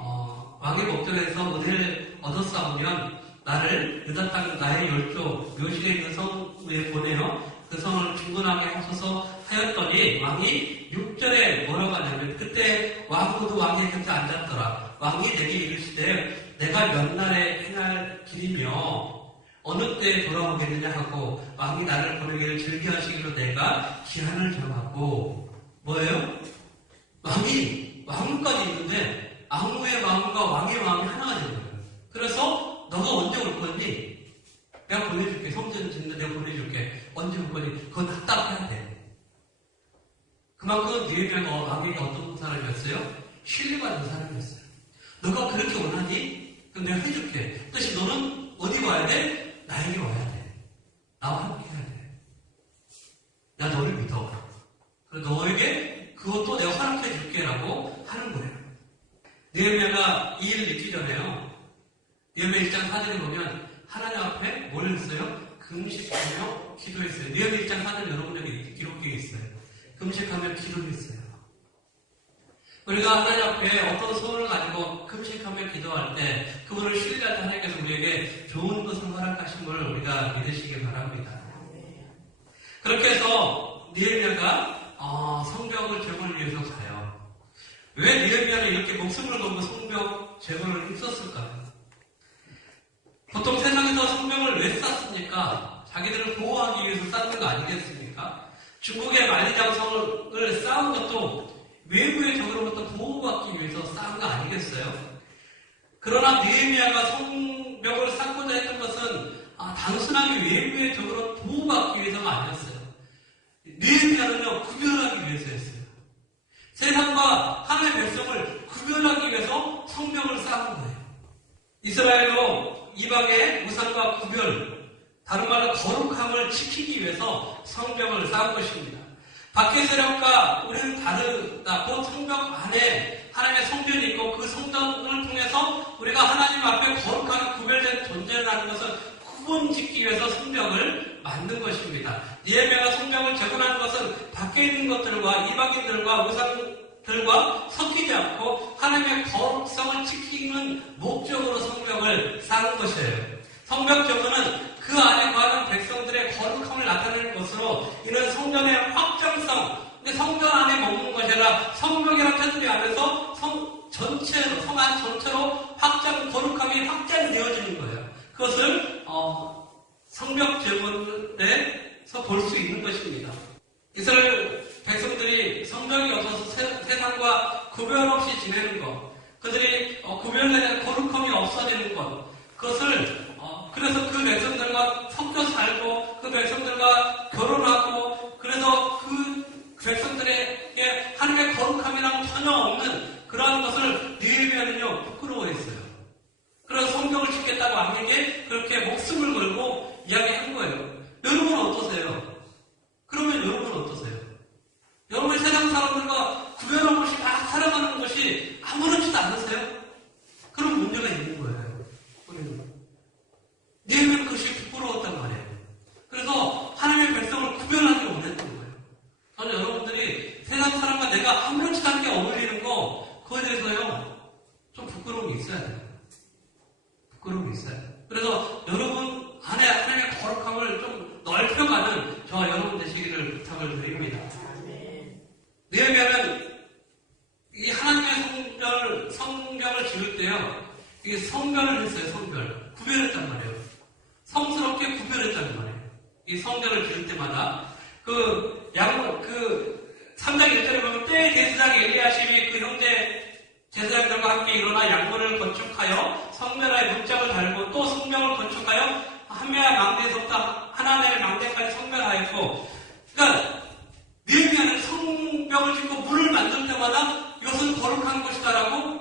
왕의 목전에서 은혜를 얻었사오면 나를 유다 땅 나의 열조 묘실에 있는 성에 보내어 그 성을 중건하게 하옵소서 하였더니 왕이 6절에 뭐라고 하냐면 그때 왕후도 왕의 곁에 앉았더라. 왕이 내게 이르시되 내가 몇 날에 행할 길이며 어느 때에 돌아오겠느냐 하고 왕이 나를 보내기를 즐겨하시기로 내가 기한을 정하고 뭐예요? 왕이 왕후까지 있는데 왕후의 마음과 왕의 마음이 하나가 되는 거예요. 그래서 너가 언제 올 거니? 내가 보내줄게. 성전 짓는데 내가 보내줄게. 언제 올 거니? 그건 답답해야 돼. 그만큼 느헤미야가 왕에게 어떤 사람이었어요? 신뢰받는 사람이었어요. 너가 그렇게 원하니? 그럼 내가 해줄게. 뜻이 너는 어디 와야 돼? 나에게 와야 돼. 나와 함께 해야 돼. 나 너를 믿어. 그래서 너에게 그것도 내가 허락해 줄게라고 하는 거예요. 느헤미야가 이 일을 잊기 전에요. 느헤미야 1장 4절에 보면 하나님 앞에 뭘 했어요? 금식하며 기도했어요. 느헤미야 1장 4절 여러분에게 기록되어 있어요. 금식하며 기도했어요. 우리가 하나님 앞에 어떤 소원을 가지고 금식하며 기도할 때 그분을 신뢰할 때 하나님께서 우리에게 좋은 것을 허락하심을 우리가 믿으시기 바랍니다. 그렇게 해서 느헤미야가 성벽을 재건을 위해서 가요. 왜 느헤미야는 이렇게 목숨을 걸고 성벽 재건을 힘썼을까요? 보통 세상에서 성벽을 왜 쌓습니까? 자기들을 보호하기 위해서 쌓는 거 아니겠습니까? 중국의 만리장성을 쌓은 것도 외부의 적으로부터 보호받기 위해서 쌓은 거 아니겠어요? 그러나 느헤미야가 성벽을 쌓고자 했던 것은 단순하게 외부의 적으로 보호받기 위해서가 아니었어요. 느헤미야는요, 구별하기 위해서 했어요. 세상과 하나님의 백성을 구별하기 위해서 성벽을 쌓은 거예요. 이스라엘로 이방의 우상과 구별, 다른 말로 거룩함을 지키기 위해서 성벽을 쌓은 것입니다. 밖의 세력과 우리는 다르다. 그 성벽 안에 하나님의 성전이 있고 그 성전을 통해서 우리가 하나님 앞에 거룩하게 구별된 존재라는 것을 구분짓기 위해서 성벽을 만든 것입니다. 느헤미야가 성벽을 재건하는 것은 밖에 있는 것들과 이방인들과 우상들과 섞이지 않고 하나님의 거룩성을 지키는 목적으로 성벽을 쌓은 것이에요. 성벽 재건은 그 안에 거하는 백성들의 거룩함을 나타내는 것으로 이는 성전의 확장성, 성전 안에 머무는 것이 아니라 성벽이라는 테두리 안에서 성 안 전체로 거룩함이 확장되어지는 거예요. 그것을 성벽 재건에서 볼 수 있는 것입니다. 이스라엘 백성들이 성벽이 없어서 세상과 구별 없이 지내는 것, 그들이 구별되는 거룩함이 없어지는 것, 그것을 그래서 그 백성들과 섞여 살고 그 백성들과 결혼하고 그래서 그 백성들에게 하나님의 거룩함이랑 전혀 없는 그러한 것을 느헤미야는요 부끄러워했어요. 그래서 성벽을 짓겠다고 왕에게 그렇게 목숨을 걸고 이야기한 거예요. 여러분은 어떠세요? 그러면 여러분은 어떠세요? 여러분이 세상 사람들과 구별 없이 막 살아가는 것이 아무렇지도 않으세요? 그런 문제가 있는 거예요. 느헤미야는 그것이 부끄러웠단 말이에요. 그래서 하나님의 백성을 구별하기 원했던 거예요. 저는 여러분들이 세상 사람과 내가 아무렇지도 않게 어울리는 거 그거에 대해서요 좀 부끄러움이 있어야 돼요. 부끄러움이 있어요. 그래서 여러분 안에 하나님의 거룩함을 좀 넓혀가는 저와 여러분 되시기를 부탁을 드립니다. 느헤미야는 이 하나님의 성벽을 지을 때요 이게 성별을 했어요. 성별 구별했단 말이에요. 성스럽게 구별했단 말이에요. 이 성전을 지을 때마다 3장 1절에 보면 때의 대제사장 엘리야십이 그 형제 제사장들과 함께 일어나 양문을 건축하여 성전에 문짝을 달고 또 성벽을 건축하여 한메아 망대에서부터 하나넬 망대까지 성별하였고, 그러니까 느헤미야는 성벽을 짓고 문을 만들 때마다 이것은 거룩한 것이다라고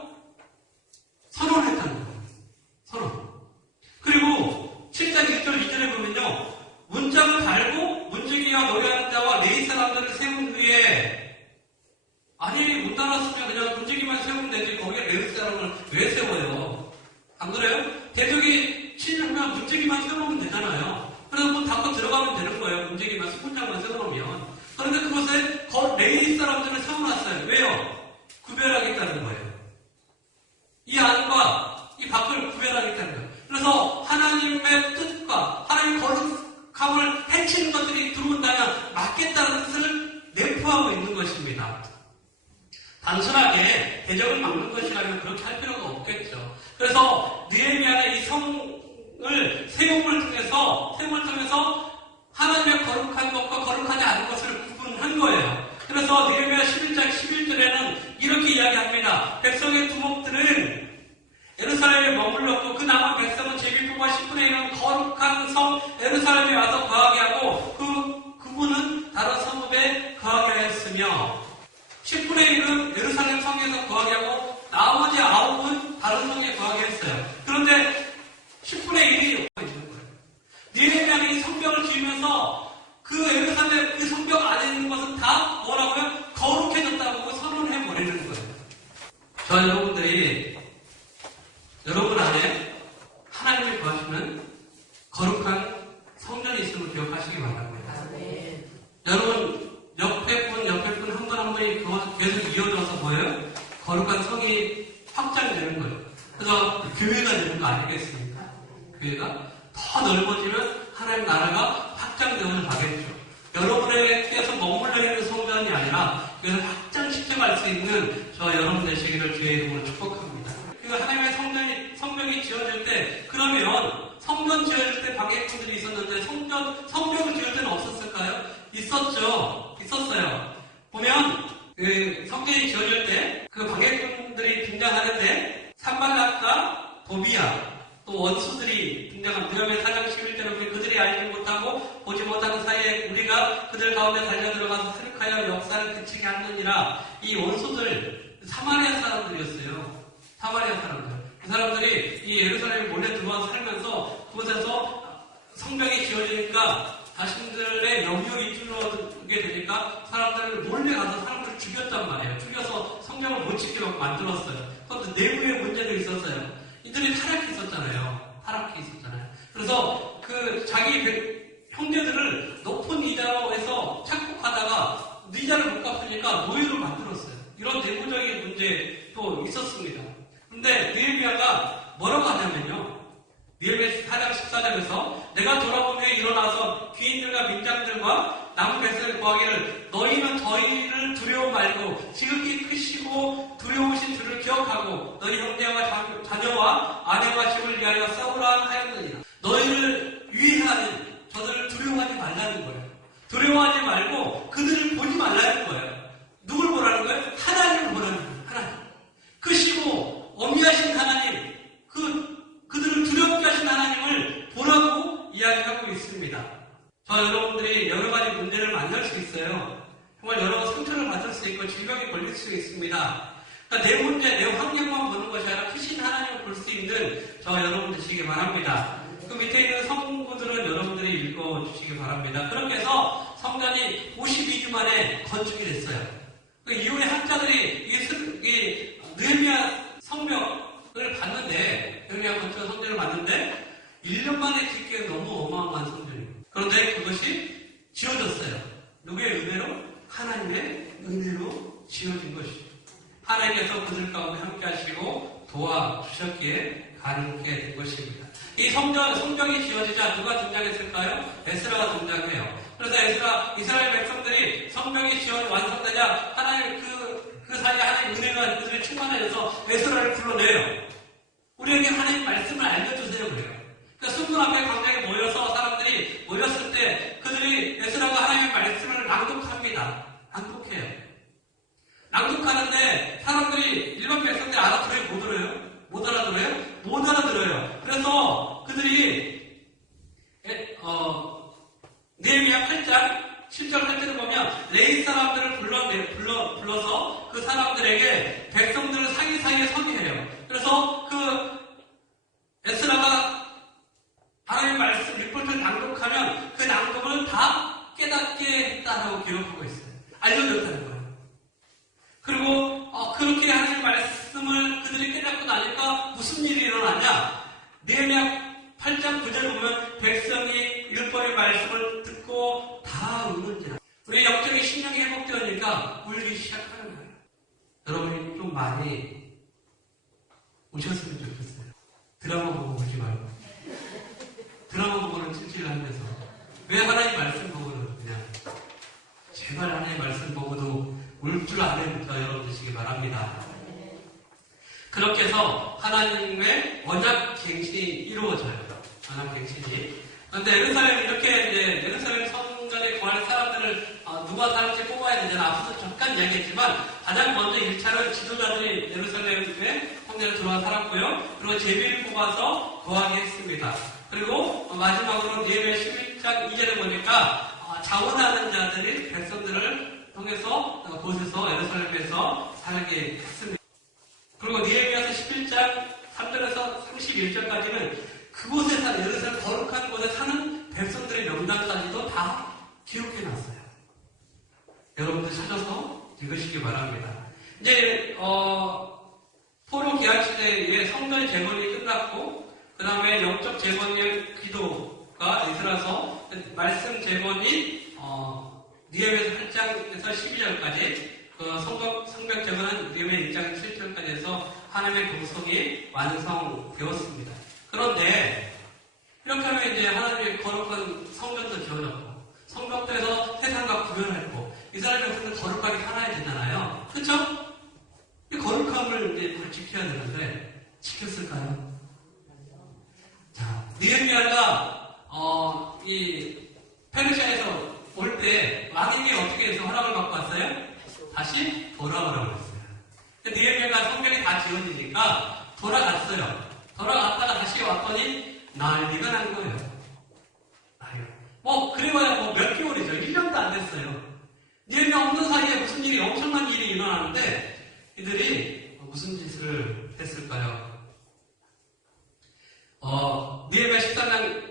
선언했다는 거예요. 선언. 그리고 7장 1절 2절에 보면요, 문짝을 달고 문지기와 노래하는 자와 레위 사람들을 세운 후에, 아니 문 달았으면 그냥 문지기만 세우면 되지 거기에 레위 사람을 왜 세워요? 안 그래요? 대적이 치려면 문지기만 세우면 되잖아요. 그래서 문 닫고 들어가면 되는 거예요. 문지기만 20장만 세워놓으면. 그런데 그것에 레위 사람들을 세워놨어요. 왜요? 구별하겠다는 거예요. 이 안과 이 밖을 구별하겠다는 거예요. 그래서 하나님의 뜻과 하나님의 거룩함을 해치는 것들이 들어온다면 막겠다는 뜻을 단순하게 대적을 막는 것이라면 그렇게 할 필요가 없겠죠. 그래서 느헤미야는 이 성을 세움을 통해서 하나님의 거룩한 것과 거룩하지 않은 것을 구분한 거예요. 그래서 느헤미야 11장 11절에는 이렇게 이야기합니다. 백성의 두목들은 예루살렘에 머물렀고 그 남은 백성은 제비포가 10분의 1은 거룩한 성 예루살렘에 와서 거하게 하고 그분은 다른 성읍에 거하게 하였으며 10분의 1은 예루살렘 성에서 거하게 하고 나머지 9은 다른 성에 거하게 했어요. 그런데 10분의 1이 여기가 있는 거예요. 느헤미야는 이 성벽을 지으면서 그 예루살렘 그 성벽 안에 있는 것은 다 뭐라고요? 거룩해졌다고 선언해 버리는 거예요. 저 여러분들이 여러분 안에 하나님이 거하시는 거룩한 성전이 있음을 기억하시기 바랍니다. 네. 여러분 옆에 분 한 분 한 분이 계속 이어져서 뭐예요? 거룩한 성이 확장되는 거예요. 그래서 교회가 되는 거 아니겠습니까? 교회가 더 넓어지면 하나님 나라가 확장되어 가겠죠. 여러분에게서 머물러 있는 성전이 아니라 그것을 확장시켜 갈 수 있는 저 여러분 되시기를 주의 이름으로 축복합니다. 그래서 하나님의 성벽이 지어질 때 그러면 성전 지어질 때 방해꾼들이 있었는데 성벽을 지을 때는 없었을까요? 있었어요. 보면 그 성전이 지어질 때 그 방해꾼들이 등장하는데 산발락과 도비야 또 원수들이 등장한 느헤미야 4장 11절에 우리 그들이 알지 못하고 보지 못하는 사이에 우리가 그들 가운데 달려들어가서 살육하여 역사를 그치게 하느니라. 이 원수들 사마리아 사람들이었어요. 사마리아 사람들. 그 사람들이 이 예루살렘에 몰래 들어와서 살면서 그곳에서 성벽이 지어지니까 자신들의 영역이 줄어들게 되니까 사람들을 몰래 가서 사람들을 죽였단 말이에요. 죽여서 성경을 못 지게 만들었어요. 그것도 내부의 문제도 있었어요. 이들이 타락이 있었잖아요. 그래서 그 자기 형제들을 높은 이자로 해서 착복하다가 이자를 못 갚으니까 노예로 만들었어요. 이런 내부적인 문제도 있었습니다. 근데 느헤미야가 뭐라고 하냐면요. 느헤미야 4장 14절에서 내가 돌아본 후에 일어나서 귀인들과 민장들과 남은 백성을 구하기를 너희는 저희를 두려워 말고 지극히 크시고 두려우신 주를 기억하고 너희 형제와 자녀와 아내와 집을 위하여 싸우라 하였느니라. 너희를 위하는 저들을 두려워하지 말라는 거예요. 두려워하지 말고 그들을 보지 말라는 거예요. 누굴 보라는 거예요? 하나님을 보라는 거예요. 하나님. 크시고 엄미하신 하나님, 그들을 두렵게 하신 하나님을 보라고 이야기하고 있습니다. 저 여러분들이 여러 가지 문제를 만날 수 있어요. 정말 여러 상처를 받을 수 있고 질병에 걸릴 수 있습니다. 그러니까 내 문제, 내 환경만 보는 것이 아니라 크신 하나님을 볼 수 있는 저 여러분 되시기 바랍니다. 그 밑에 있는 성구들은 여러분들이 읽어주시기 바랍니다. 그렇게 해서 성전이 52주 만에 건축이 됐어요. 그 이후에 학자들이 이 느헤미야 성벽을 봤는데, 느헤미야 건축 성전을 봤는데 1년 만에 짓기에 너무 어마어마한 성전이에요. 그런데 그것이 지어졌어요. 누구의 은혜로? 하나님의 은혜로 지어진 것이죠. 하나님께서 그들 가운데 함께 하시고 도와주셨기에 가능하게 된 것입니다. 이 성벽이 지어지자 누가 등장했을까요? 에스라가 등장해요. 그래서 이스라엘 백성들이 성벽이 완성되자 하나님 그 사이에 하나님 은혜가 그들이 충만해져서 에스라를 불러내요. 우리에게 하나님 말씀을 알려주세요 그래요. 그러니까 순문 앞에 광장에 사람들이 모였을 때 그들이 에스라가 하나님의 말씀을 낭독합니다. 낭독해요. 낭독하는데 사람들이 일반 백성들이 알아들어요? 못 들어요? 못 알아들어요? 못 알아들어요. 그래서 그들이 느헤미야 8장 7절 8절을 보면 레위 사람들을 불러서 그 사람들에게 백성들을 사이사이에 서게 해요. 그래서 에스라가 하나님의 말씀 리포트를 낭독하면 그 낭독을 다 깨닫게 했다라고 기록하고 있어요. 알려줬다는 거예요. 그리고 그렇게 하나님의 말씀을 그들이 깨닫고 나니까 무슨 일이 일어났냐? 느헤미야 8장 9절 보면 백성이 율법의 말씀을 듣고 다 우는지라. 우리 영적인 신령이 회복되니까 울기 시작하는 거예요. 여러분이 좀 많이 우셨으면 좋겠어요. 드라마 보고 울지 말고. 드라마 보고는 찔찔하면서 왜 하나님 말씀 보고는 그냥 제발 하나님 말씀 보고도 울 줄 줄 안에부터 여러분 드시기 바랍니다. 그렇게 해서 하나님의 언약 갱신이 이루어져요. 언약 갱신이. 그런데 예루살렘 이렇게 이제 예루살렘 성전에 거할 사람들을 누가 사는지 뽑아야 되잖아. 앞서도 잠깐 이야기했지만 가장 먼저 1차는 지도자들이 예루살렘에 성전에 들어와 살았고요. 그리고 제비를 뽑아서 거하게 했습니다. 그리고 마지막으로 느헤미야 11장 2절에 보니까 자원하는 자들이 백성들을 통해서 곳에서 예루살렘에서 살게 했습니다. 그리고 느헤미야서 11장 3절에서 31절까지는 그곳에 사는 예루살렘 거룩한 곳에 사는 백성들의 명단까지도 다 기록해놨어요. 여러분들 찾아서 읽으시기 바랍니다. 이제 포로 개혁 시대에 성전 재건이 끝났고 그 다음에 영적 재건의 기도가 이스라서 말씀 재건이 느헤미야 8장에서 12절까지 성벽 재건은 느헤미야 1장 7절까지 해서 하나님의 동성이 완성되었습니다. 그런데 이렇게 하면 이제 하나님의 거룩한 성전도 지어졌고 성벽도에서 세상과 구별했고 이스라엘 백성은 거룩하게 살아야 되잖아요. 그렇죠? 이 거룩함을 이제 지켜야 되는데 지켰을까요? 자, 느헤미야가 이 페르시아에서 올 때 왕에게 어떻게 해서 허락을 받고 왔어요? 다시 돌아오라고 했어요. 느헤미야가 성벽이 다 지어지니까 돌아갔어요. 돌아갔다가 다시 왔더니 난리가 난 거예요. 그래봐야 몇 개월이죠. 1년도 안 됐어요. 느헤미야 없는 사이에 무슨 일이, 엄청난 일이 일어나는데 이들이 무슨 짓을 했을까요? 느헤미야 13장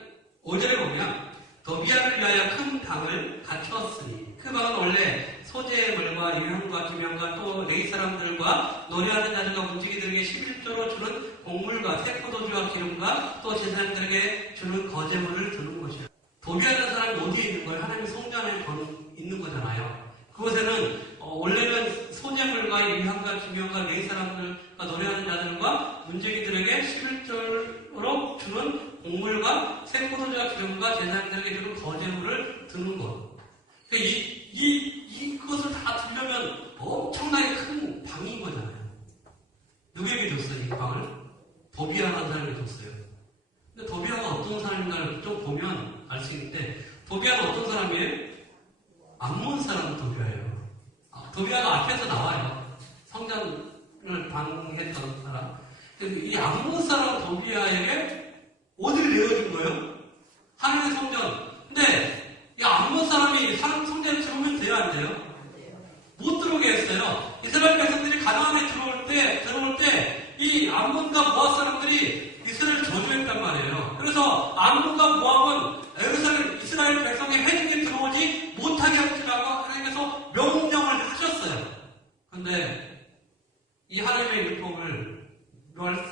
5절에 보면 도비아를 위하여 큰 방을 갖추었으니 그 방은 원래 소재물과 유형과 기명과 또 레위 사람들과 노래하는 자들과 문지기들에게 11조로 주는 곡물과 새 포도주와 기름과 또 제사장들에게 주는 거제물을 두는 것이에요. 도비하는 사람이 어디에 있는 거예요? 하나님의 성전에 있는 거잖아요. 그곳에는 원래는 소재물과 유형과 기명과 레위 사람들과 노래하는 자들과 문지기들에게 11조로 주는 곡물과 새 포도주와 기름과 제사장들에게 주는 거제물을 두는 것. 이것을 다 두려면 엄청나게 큰 방인 거잖아요. 누구에게 줬어요, 이 방을? 도비아라는 사람이 줬어요. 근데 도비아가 어떤 사람인가를 좀 보면 알 수 있는데, 도비아가 어떤 사람이에요? 암몬 사람 도비아예요. 도비아가 앞에서 나와요. 성전을 방했던 사람. 이 암몬 사람 도비아에게 어디를 내어준 거예요? 하나님의 성전. 근데 이 암몬 사람이 성전에 들어오면 돼요, 안 돼요? 못 들어오게 했어요. 이스라엘 백성들이 가나안에 들어올 때 이 암몬과 모압 사람들이 이스라엘을 저주했단 말이에요. 그래서 암몬과 모압은 이스라엘 백성의 회중에 들어오지 못하게 하시라고 하나님께서 명령을 하셨어요. 그런데 이 하나님의 율법을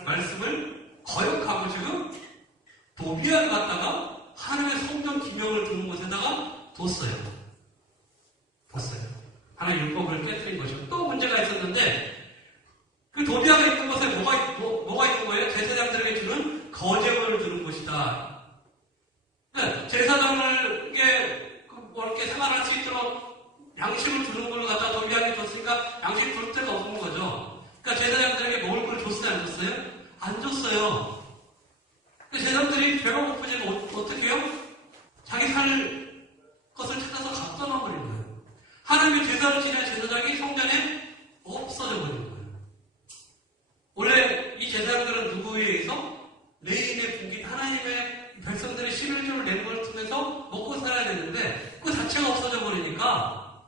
말씀을 거역하고 지금 도비아를 갖다가 하나님의 성전 기명을 두는 곳에다가 뒀어요. 하나님의 율법을 깨뜨린 것이고 또 문제가 있었는데 그 도비아가 있는 곳에 뭐가 있는 거예요? 제사장들에게 주는 거제물을 주는 곳이다. 제사장에게 이렇게 생활할 수 있도록 양식을 주는 걸로 갖다가 도비아에게 줬으니까 양식 줄 데가 없는 거죠. 그러니까 제사장들에게 먹을 걸 줬어요? 안 줬어요? 안 줬어요. 제사장들이 배가 고프지면 어떻게 해요? 자기 살 것을 찾아서 갖다 놔버린 거예요. 하나님의 제사를 지낸 제사장이 성전에 없어져 버린 거예요. 원래 이 제사장들은 누구에 의해서? 레위인의 분깃, 하나님의 백성들의 11조를 내는 걸 통해서 먹고 살아야 되는데 그 자체가 없어져 버리니까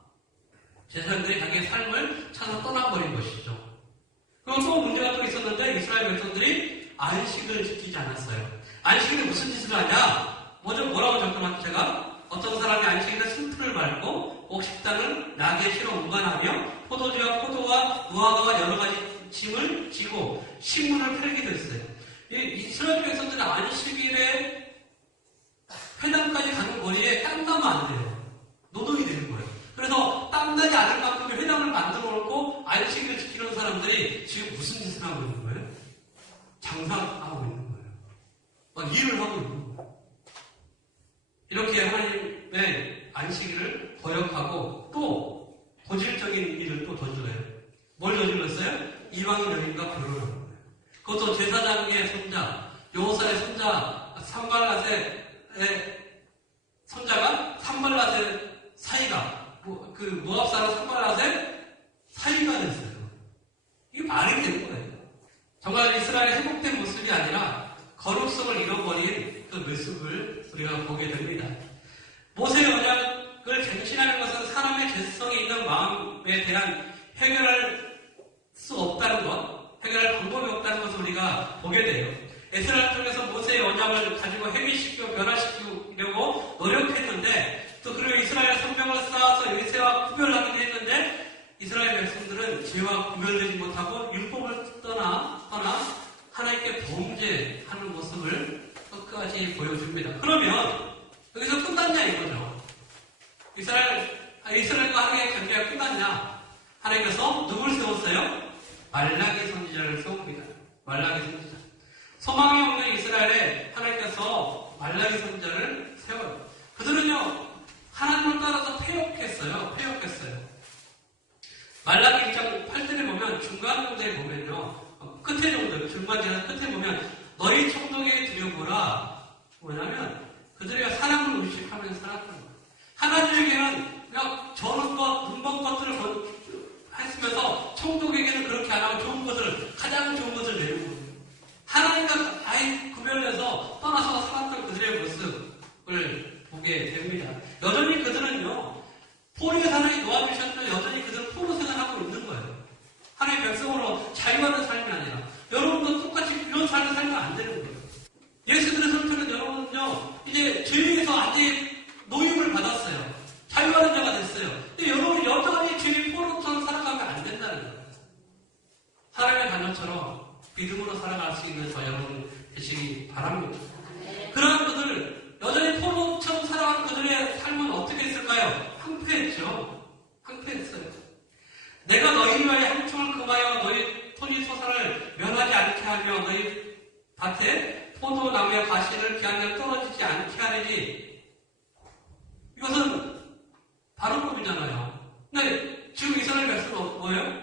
제사장들이 자기의 삶을 찾아 떠나버린 것이죠. 그리고 또 문제가 또 있었는데 이스라엘 백성들이 안식을 지키지 않았어요. 안식일에 무슨 짓을 하냐? 먼저 뭐라고 적어놨죠? 제가 어떤 사람이 안식일에 순풀을 밟고 옥식단을 낙에 실어 운반하며 포도주와 포도와 무화과와 여러 가지 짐을 지고 식물을 팔기도 했어요. 이스라엘 백성들은 안식일에 회당까지 가는 거리에 땀 나면 안 돼요. 노동이 되는 거예요. 그래서 땀나지 않을 만큼의 회당을 만들어 놓고 안식일을 지키는 사람들이 지금 무슨 짓을 하고 있는 거예요? 장사하고 있는 거예요. 막 일을 하고 있는 거예요. 이렇게 하나님의 안식일을 거역하고 또 고질적인 일을 또 저질러요. 뭘 저질렀어요? 이방인 여인과 결혼하는 거예요. 그것도 제사장의 손자, 여호사의 손자 산발랏의 손자가 산발랏의 사이가 그 모압 사람 산발랏의 사이가 됐어요. 이게 말이 되는 거예요. 정말 이스라엘의 회복된 모습이 아니라 거룩성을 잃어버린 그 모습을 우리가 보게 됩니다. 모세의 언약을 갱신하는 것은 사람의 죄성이 있는 마음에 대한 해결할 수 없다는 것, 해결할 방법이 없다는 것을 우리가 보게 돼요. 에스라를 통해서 모세의 언약을 가지고 해결시키고 변화시키려고 노력했는데 또 그리고 이스라엘 성명을 쌓아서 유세와 구별하기도 했는데 이스라엘 백성들은 죄와 구별되지 못하고 율법을 떠나 하나님께 범죄하는 모습을 끝까지 보여줍니다. 그러면 여기서 끝났냐 이거죠. 이스라엘과 하나님의 관계가 끝났냐? 하나님께서 누굴 세웠어요? 말라기 선지자를 세웁니다. 말라기 선지자. 소망이 없는 이스라엘에 하나님께서 말라기 선지자를 세워요. 그들은요 하나님을 따라서 패역했어요. 말라기 1장 8절에 보면 중간 정도에 보면요 끝에 정도 중간지나 끝에 보면 너희 청동에 들여보라. 뭐냐면 그들이 사람을 의식하면서 살았던 거예요. 하나님에게는 그냥 저는 것, 눈먼 것들을 했으면서 청동에게는 그렇게 안 하고 좋은 것을, 가장 좋은 것을 내리는 거예요. 하나님과 아예 구별해서 떠나서 살았던 그들의 모습을 보게 됩니다. 여전히 그들은요, 포로의 사랑이 놓아주셨는데 여전히 그들은 포로 생활하고 있는 거예요. 하나님의 백성으로 자유하는 삶이 아니라 여러분도 똑같이 이런 삶을 살면 안 되는 거예요. 예수 그리스도는 여러분은요, 이제 죄에서 완전히 노임을 받았어요. 자유하는 자가 됐어요. 근데 여러분이 여전히 죄의 포로처럼 살아가면 안 된다는 거예요. 하나님의 자녀처럼 믿음으로 살아갈 수 있는 저 여러분 되시기 바랍니다. 그러한 그들, 여전히 포로처럼 살아가는 그들의 삶은 어떻게 했을까요? 황폐했어요. 내가 너희 위하여 한총을 금하여 너희 토지 소산을 면하지 않게 하며 너희 밭에 포도나무의 가시를 기한대로 떨어지지 않게 하리니 이것은 바로법이잖아요. 근데 지금 이스라엘 백성은 뭐예요?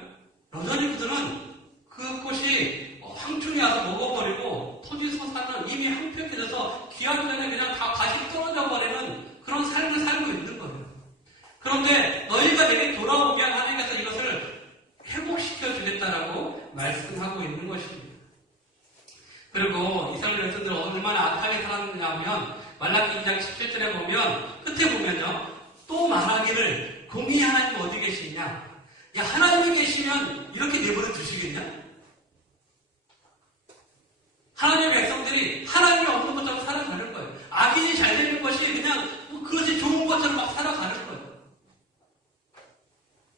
여전히 그들은 그것이 황충이 와서 먹어버리고 토지 소산은 이미 황폐해져서 기한전에 그냥 다 가시 떨어져 버리는 그런 삶을 살고 있는 거예요. 그런데 너희가 내게 돌아오면 하나님께서 이것을 회복시켜 주겠다라고 말씀하고 있는 것입니다. 그리고 이스라엘 백성들은 얼마나 악하게 살았냐면 말라기 2장 17절에 보면 끝에 보면요 또 말하기를 공의 하나님 어디 계시냐? 야 하나님이 계시면 이렇게 내버려 두시겠냐? 하나님의 백성들이 하나님이 없는 것처럼 살아가는 거예요. 악인이 잘 되는 것이 그냥 그것이 좋은 것처럼 막 살아가는 거예요.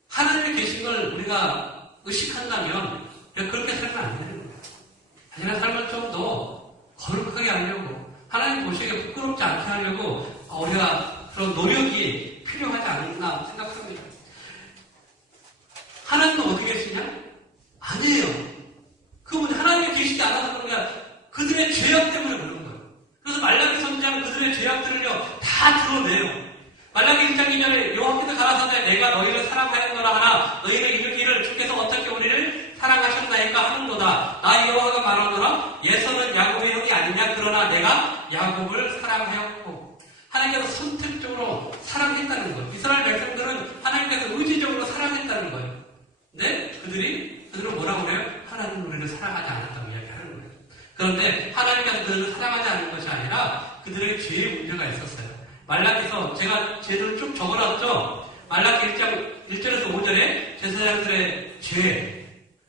하나님이 계신 걸 우리가 의식한다면 그렇게 살면 안 되는 거예요. 자신의 삶을 좀 더 거룩하게 하려고 하나님 보시기에 부끄럽지 않게 하려고 우리가 그런 노력이 필요하지 않나 생각합니다. 하나님은 어디 계시냐? 아니에요. 그분 하나님이 계시지 않아서 그런 게 아니라 그들의 죄악 때문에 그런 거예요. 그래서 말라기 선지자는 그들의 죄악들을요 다 드러내요. 말라기 1장 2절에 여호와께서 가라사대 내가 너희를 사랑하였노라 하나 너희를 이르기를 주께서 어떻게 우리를 사랑하셨나이까 하는도다. 나 여호와가 말하노라 예서는 야곱의 형이 아니냐 그러나 내가 야곱을 사랑하였고 하나님께서 선택적으로 사랑했다는 거예요. 이스라엘 백성들은 하나님께서 의지적으로 사랑했다는 거예요. 근데 그들은 뭐라고 그래요? 하나님은 우리를 사랑하지 않았다고 이야기하는 거예요. 그런데 하나님께서 그들을 사랑하지 않은 것이 아니라 그들의 죄의 문제가 있었어요. 말라기서 제가 죄를 쭉 적어놨죠. 말라기 1장 1절에서 5절에 제사장들의 죄,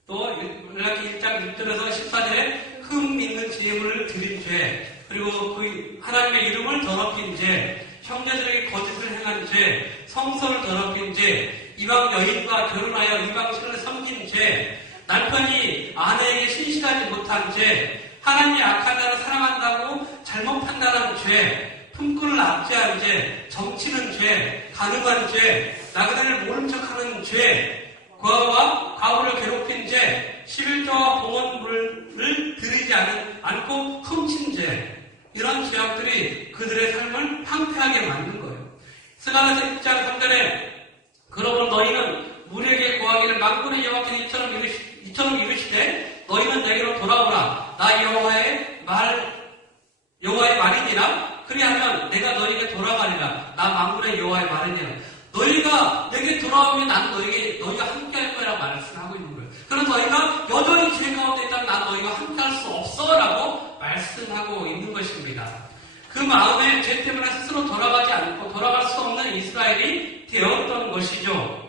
또 말라기 1장 6절에서 14절에 흠 있는 제물을 드린 죄, 그리고 그 하나님의 이름을 더럽힌 죄, 형제들에게 거짓을 행한 죄, 성서를 더럽힌 죄, 이방 여인과 결혼하여 이방 신을 섬긴 죄, 남편이 아내에게 신실하지 못한 죄, 하나님이 악한 자를 사랑한다고 잘못 판단한 죄, 품꾼을 압제한 죄, 점치는 죄, 가늠한 죄, 나그네를 모른 척하는 죄, 과부와 과부를 괴롭힌 죄, 11조와 봉헌물을 드리지 않고 훔친 죄, 이런 죄악들이 그들의 삶을 황폐하게 만든 거예요. 스가랴서 6장 3절에 그러므로 너희는 만군의 여호와께서 이처럼 이르시되 너희는 내게로 돌아오라. 나 여호와의 말이니라. 그리하면 내가 너희에게 돌아가리라. 나 만군의 여호와의 말이니라. 너희가 내게 돌아오면 난 너희가 함께 할 거라고 말씀하고 있는 거예요. 그럼 너희가 여전히 죄 가운데 있다면 난 너희가 함께 할 수 없어 라고 말씀하고 있는 것입니다. 그 마음에 죄 때문에 스스로 돌아갈 수 없는 이스라엘이 되었던 것이죠.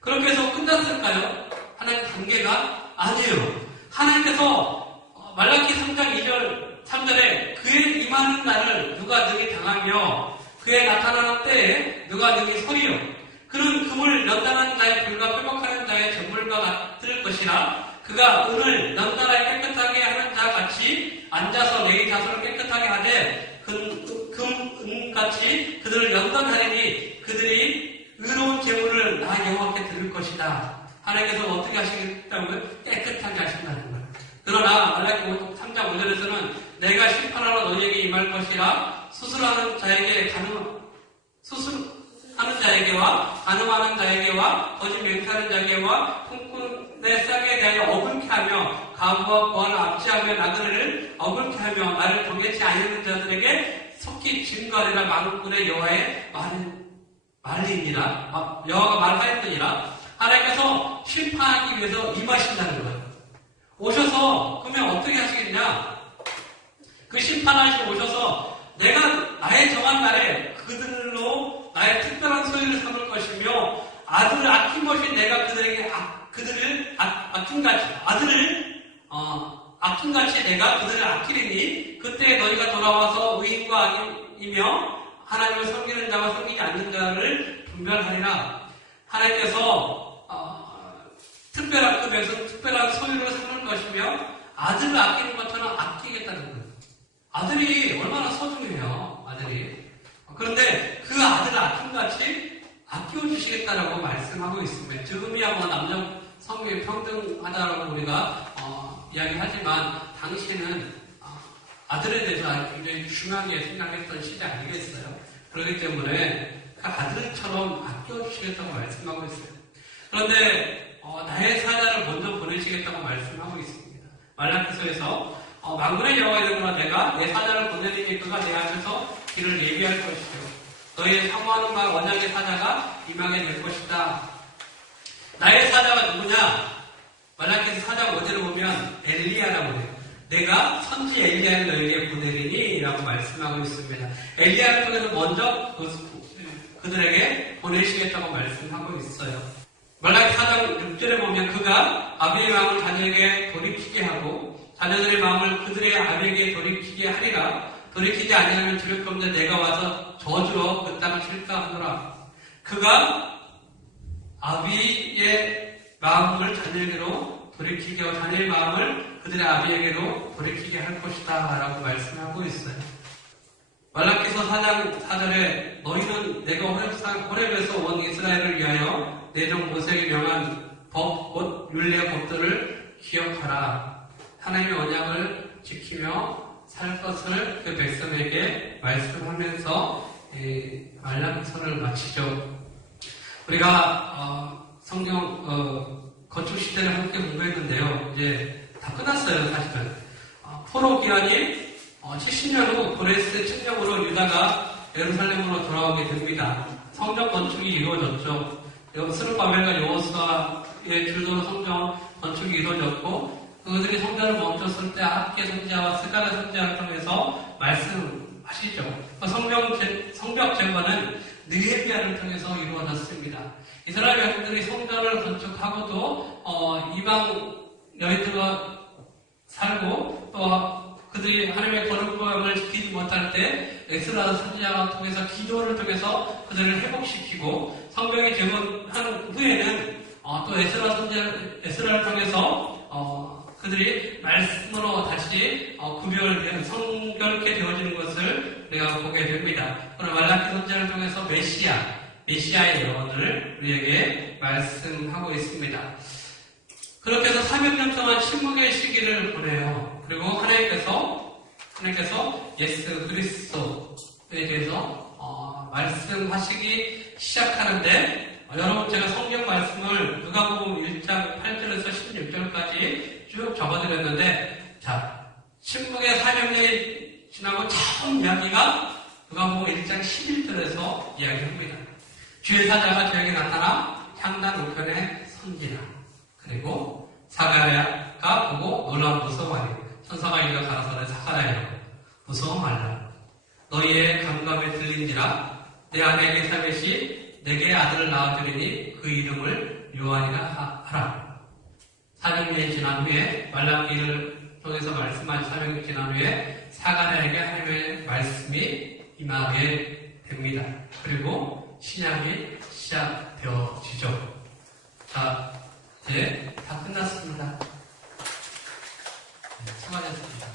그렇게 해서 끝났을까요? 하나님 관계가 아니에요. 하나님께서 말라기 3장 2절 3절에 그의 임하는 날을 누가 능히 당하며 그의 나타나는 때에 누가 능히 서리요. 그는 금을 연단하는 자의 불과 회복하는 자의 전물과 같을 것이라. 그가 은을 연단하여 깨끗하게 하는 자 같이 앉아서 내 자손을 깨끗하게 하되 은같이 그들을 연단하리니 그들이 의로운 제물을 나 여호와께 드릴 것이다. 하나님께서 어떻게 하시겠다고요? 깨끗하게 하신다는 거예요. 그러나 말라기 3장 5절에서는 내가 심판하러 너희에게 임할 것이라. 수술하는 자에게와 간음하는 자에게와 거짓 맹세하는 자에게와 품꾼의 싹에 대하여 어긋게 하며 가부와 보안을 압제하며 나그네를 어긋게 하며 나를 경외치 아니하는 자들에게 속히 증거하리라. 만군의 여호와의 말이니라. 여호와가 말하였더니라. 하나님께서 심판하기 위해서 임하신다는 거예요. 오셔서 그러면 어떻게 하시겠냐? 그 심판하시고 오셔서 내가 나의 정한 날에 그들로 나의 특별한 소유를 삼을 것이며 아들을 아낌없이 내가 그들을 아낌같이 내가 그들을 아끼리니 그때 너희가 돌아와서 의인과 악인이며 하나님을 섬기는 자와 섬기지 않는 자를 분별하리라. 하나님께서 특별한 소유를 삼을 것이며 아들을 아끼는 것처럼 아끼겠다는 거예요. 아들이 얼마나 소중해요. 아들이. 그런데 그 아들을 아낌같이 아껴주시겠다라고 말씀하고 있습니다. 지금이야 남녀 성비 평등하다라고 우리가 이야기하지만 당시에는 아들에 대해서 굉장히 중요하게 생각했던 시대 아니겠어요? 그렇기 때문에 그 아들처럼 아껴주시겠다고 말씀하고 있어요. 그런데 나의 사자를 먼저 보내시겠다고 말씀하고 있습니다. 말라기서에서 만군의 여호와 이름으로 내가 내 사자를 보내리니 그가 내 앞에서 길을 예비할 것이요 너희의 사모하는 바 언약의 사자가 임하게 될 것이다. 나의 사자가 누구냐? 말라기서 4장 5절을 보면 엘리야라고 해요. 내가 선지 엘리야를 너희에게 보내리니 라고 말씀하고 있습니다. 엘리야를 통해서 먼저 그들에게 보내시겠다고 말씀하고 있어요. 말라기 4장 6절에 보면 그가 아비의 마음을 자녀에게 돌이키게 하고 자녀들의 마음을 그들의 아비에게 돌이키게 하리라. 돌이키지 아니하면 들을 건데 내가 와서 저주로 그 땅을 칠까 하노라. 그가 아비의 마음을 자녀에게로 돌이키게 하고 자녀의 마음을 그들의 아비에게로 돌이키게 할 것이다 라고 말씀하고 있어요. 말라기서 4장 4절에 너희는 내가 호렙에서 온 이스라엘을 위하여 내 종 모세에게 명한 법, 곧 율례의 법들을 기억하라. 하나님의 언약을 지키며 살 것을 그 백성에게 말씀하면서 말라기서를 마치죠. 우리가 성경 건축 시대를 함께 공부했는데요. 이제 다 끝났어요, 사실은. 포로 기한이 70년 후 고레스 침략으로 유다가 예루살렘으로 돌아오게 됩니다. 성전 건축이 이루어졌죠. 스룹바벨과 여호수아의 주도로 성전 건축이 이루어졌고 그들이 성전을 멈췄을 때 학계 선지자와 스가랴 선지자를 통해서 말씀하시죠. 성벽 제거는 느헤미야를 통해서 이루어졌습니다. 이스라엘 백성들이 성전을 건축하고도 이방 여인들과 살고 또 그들이 하나님의 거룩함을 지키지 못할 때 에스라 선지자를 통해서 기도를 통해서 그들을 회복시키고 성벽이 제거한 후에는 또 에스라를 통해서 그들이 말씀으로 다시 성결케 되어지는 것을 우리가 보게 됩니다. 그러나 말라기 선지자를 통해서 메시아의 예언을 우리에게 말씀하고 있습니다. 그렇게 해서 300년 동안 침묵의 시기를 보내요. 그리고 하나님께서 예수 그리스도에 대해서 말씀하시기 시작하는데 여러분 제가 성경 말씀을 누가복음 1장 8절에서 16절까지 쭉 적어드렸는데 자 신복의 사명년이 지나고 처음 이야기가 누가복음 1장 11절에서 이야기합니다. 주의 사자가 저에게 나타나 향단 우편에 선지라. 그리고 사가랴가 보고 놀라 무서워하니 천사가 이가 가라사대 사가랴여 무서워 말라. 너희의 감감에 들린지라. 내 아내 엘리사벳이 내게 아들을 낳아주리니 그 이름을 요한이라 하라. 400년이 지난 후에 말라기를 통해서 말씀한 400년이 지난 후에 사가랴에게 하나님의 말씀이 임하게 됩니다. 그리고 신약이 시작되어지죠. 자, 이제 다 끝났습니다. 수고하셨습니다.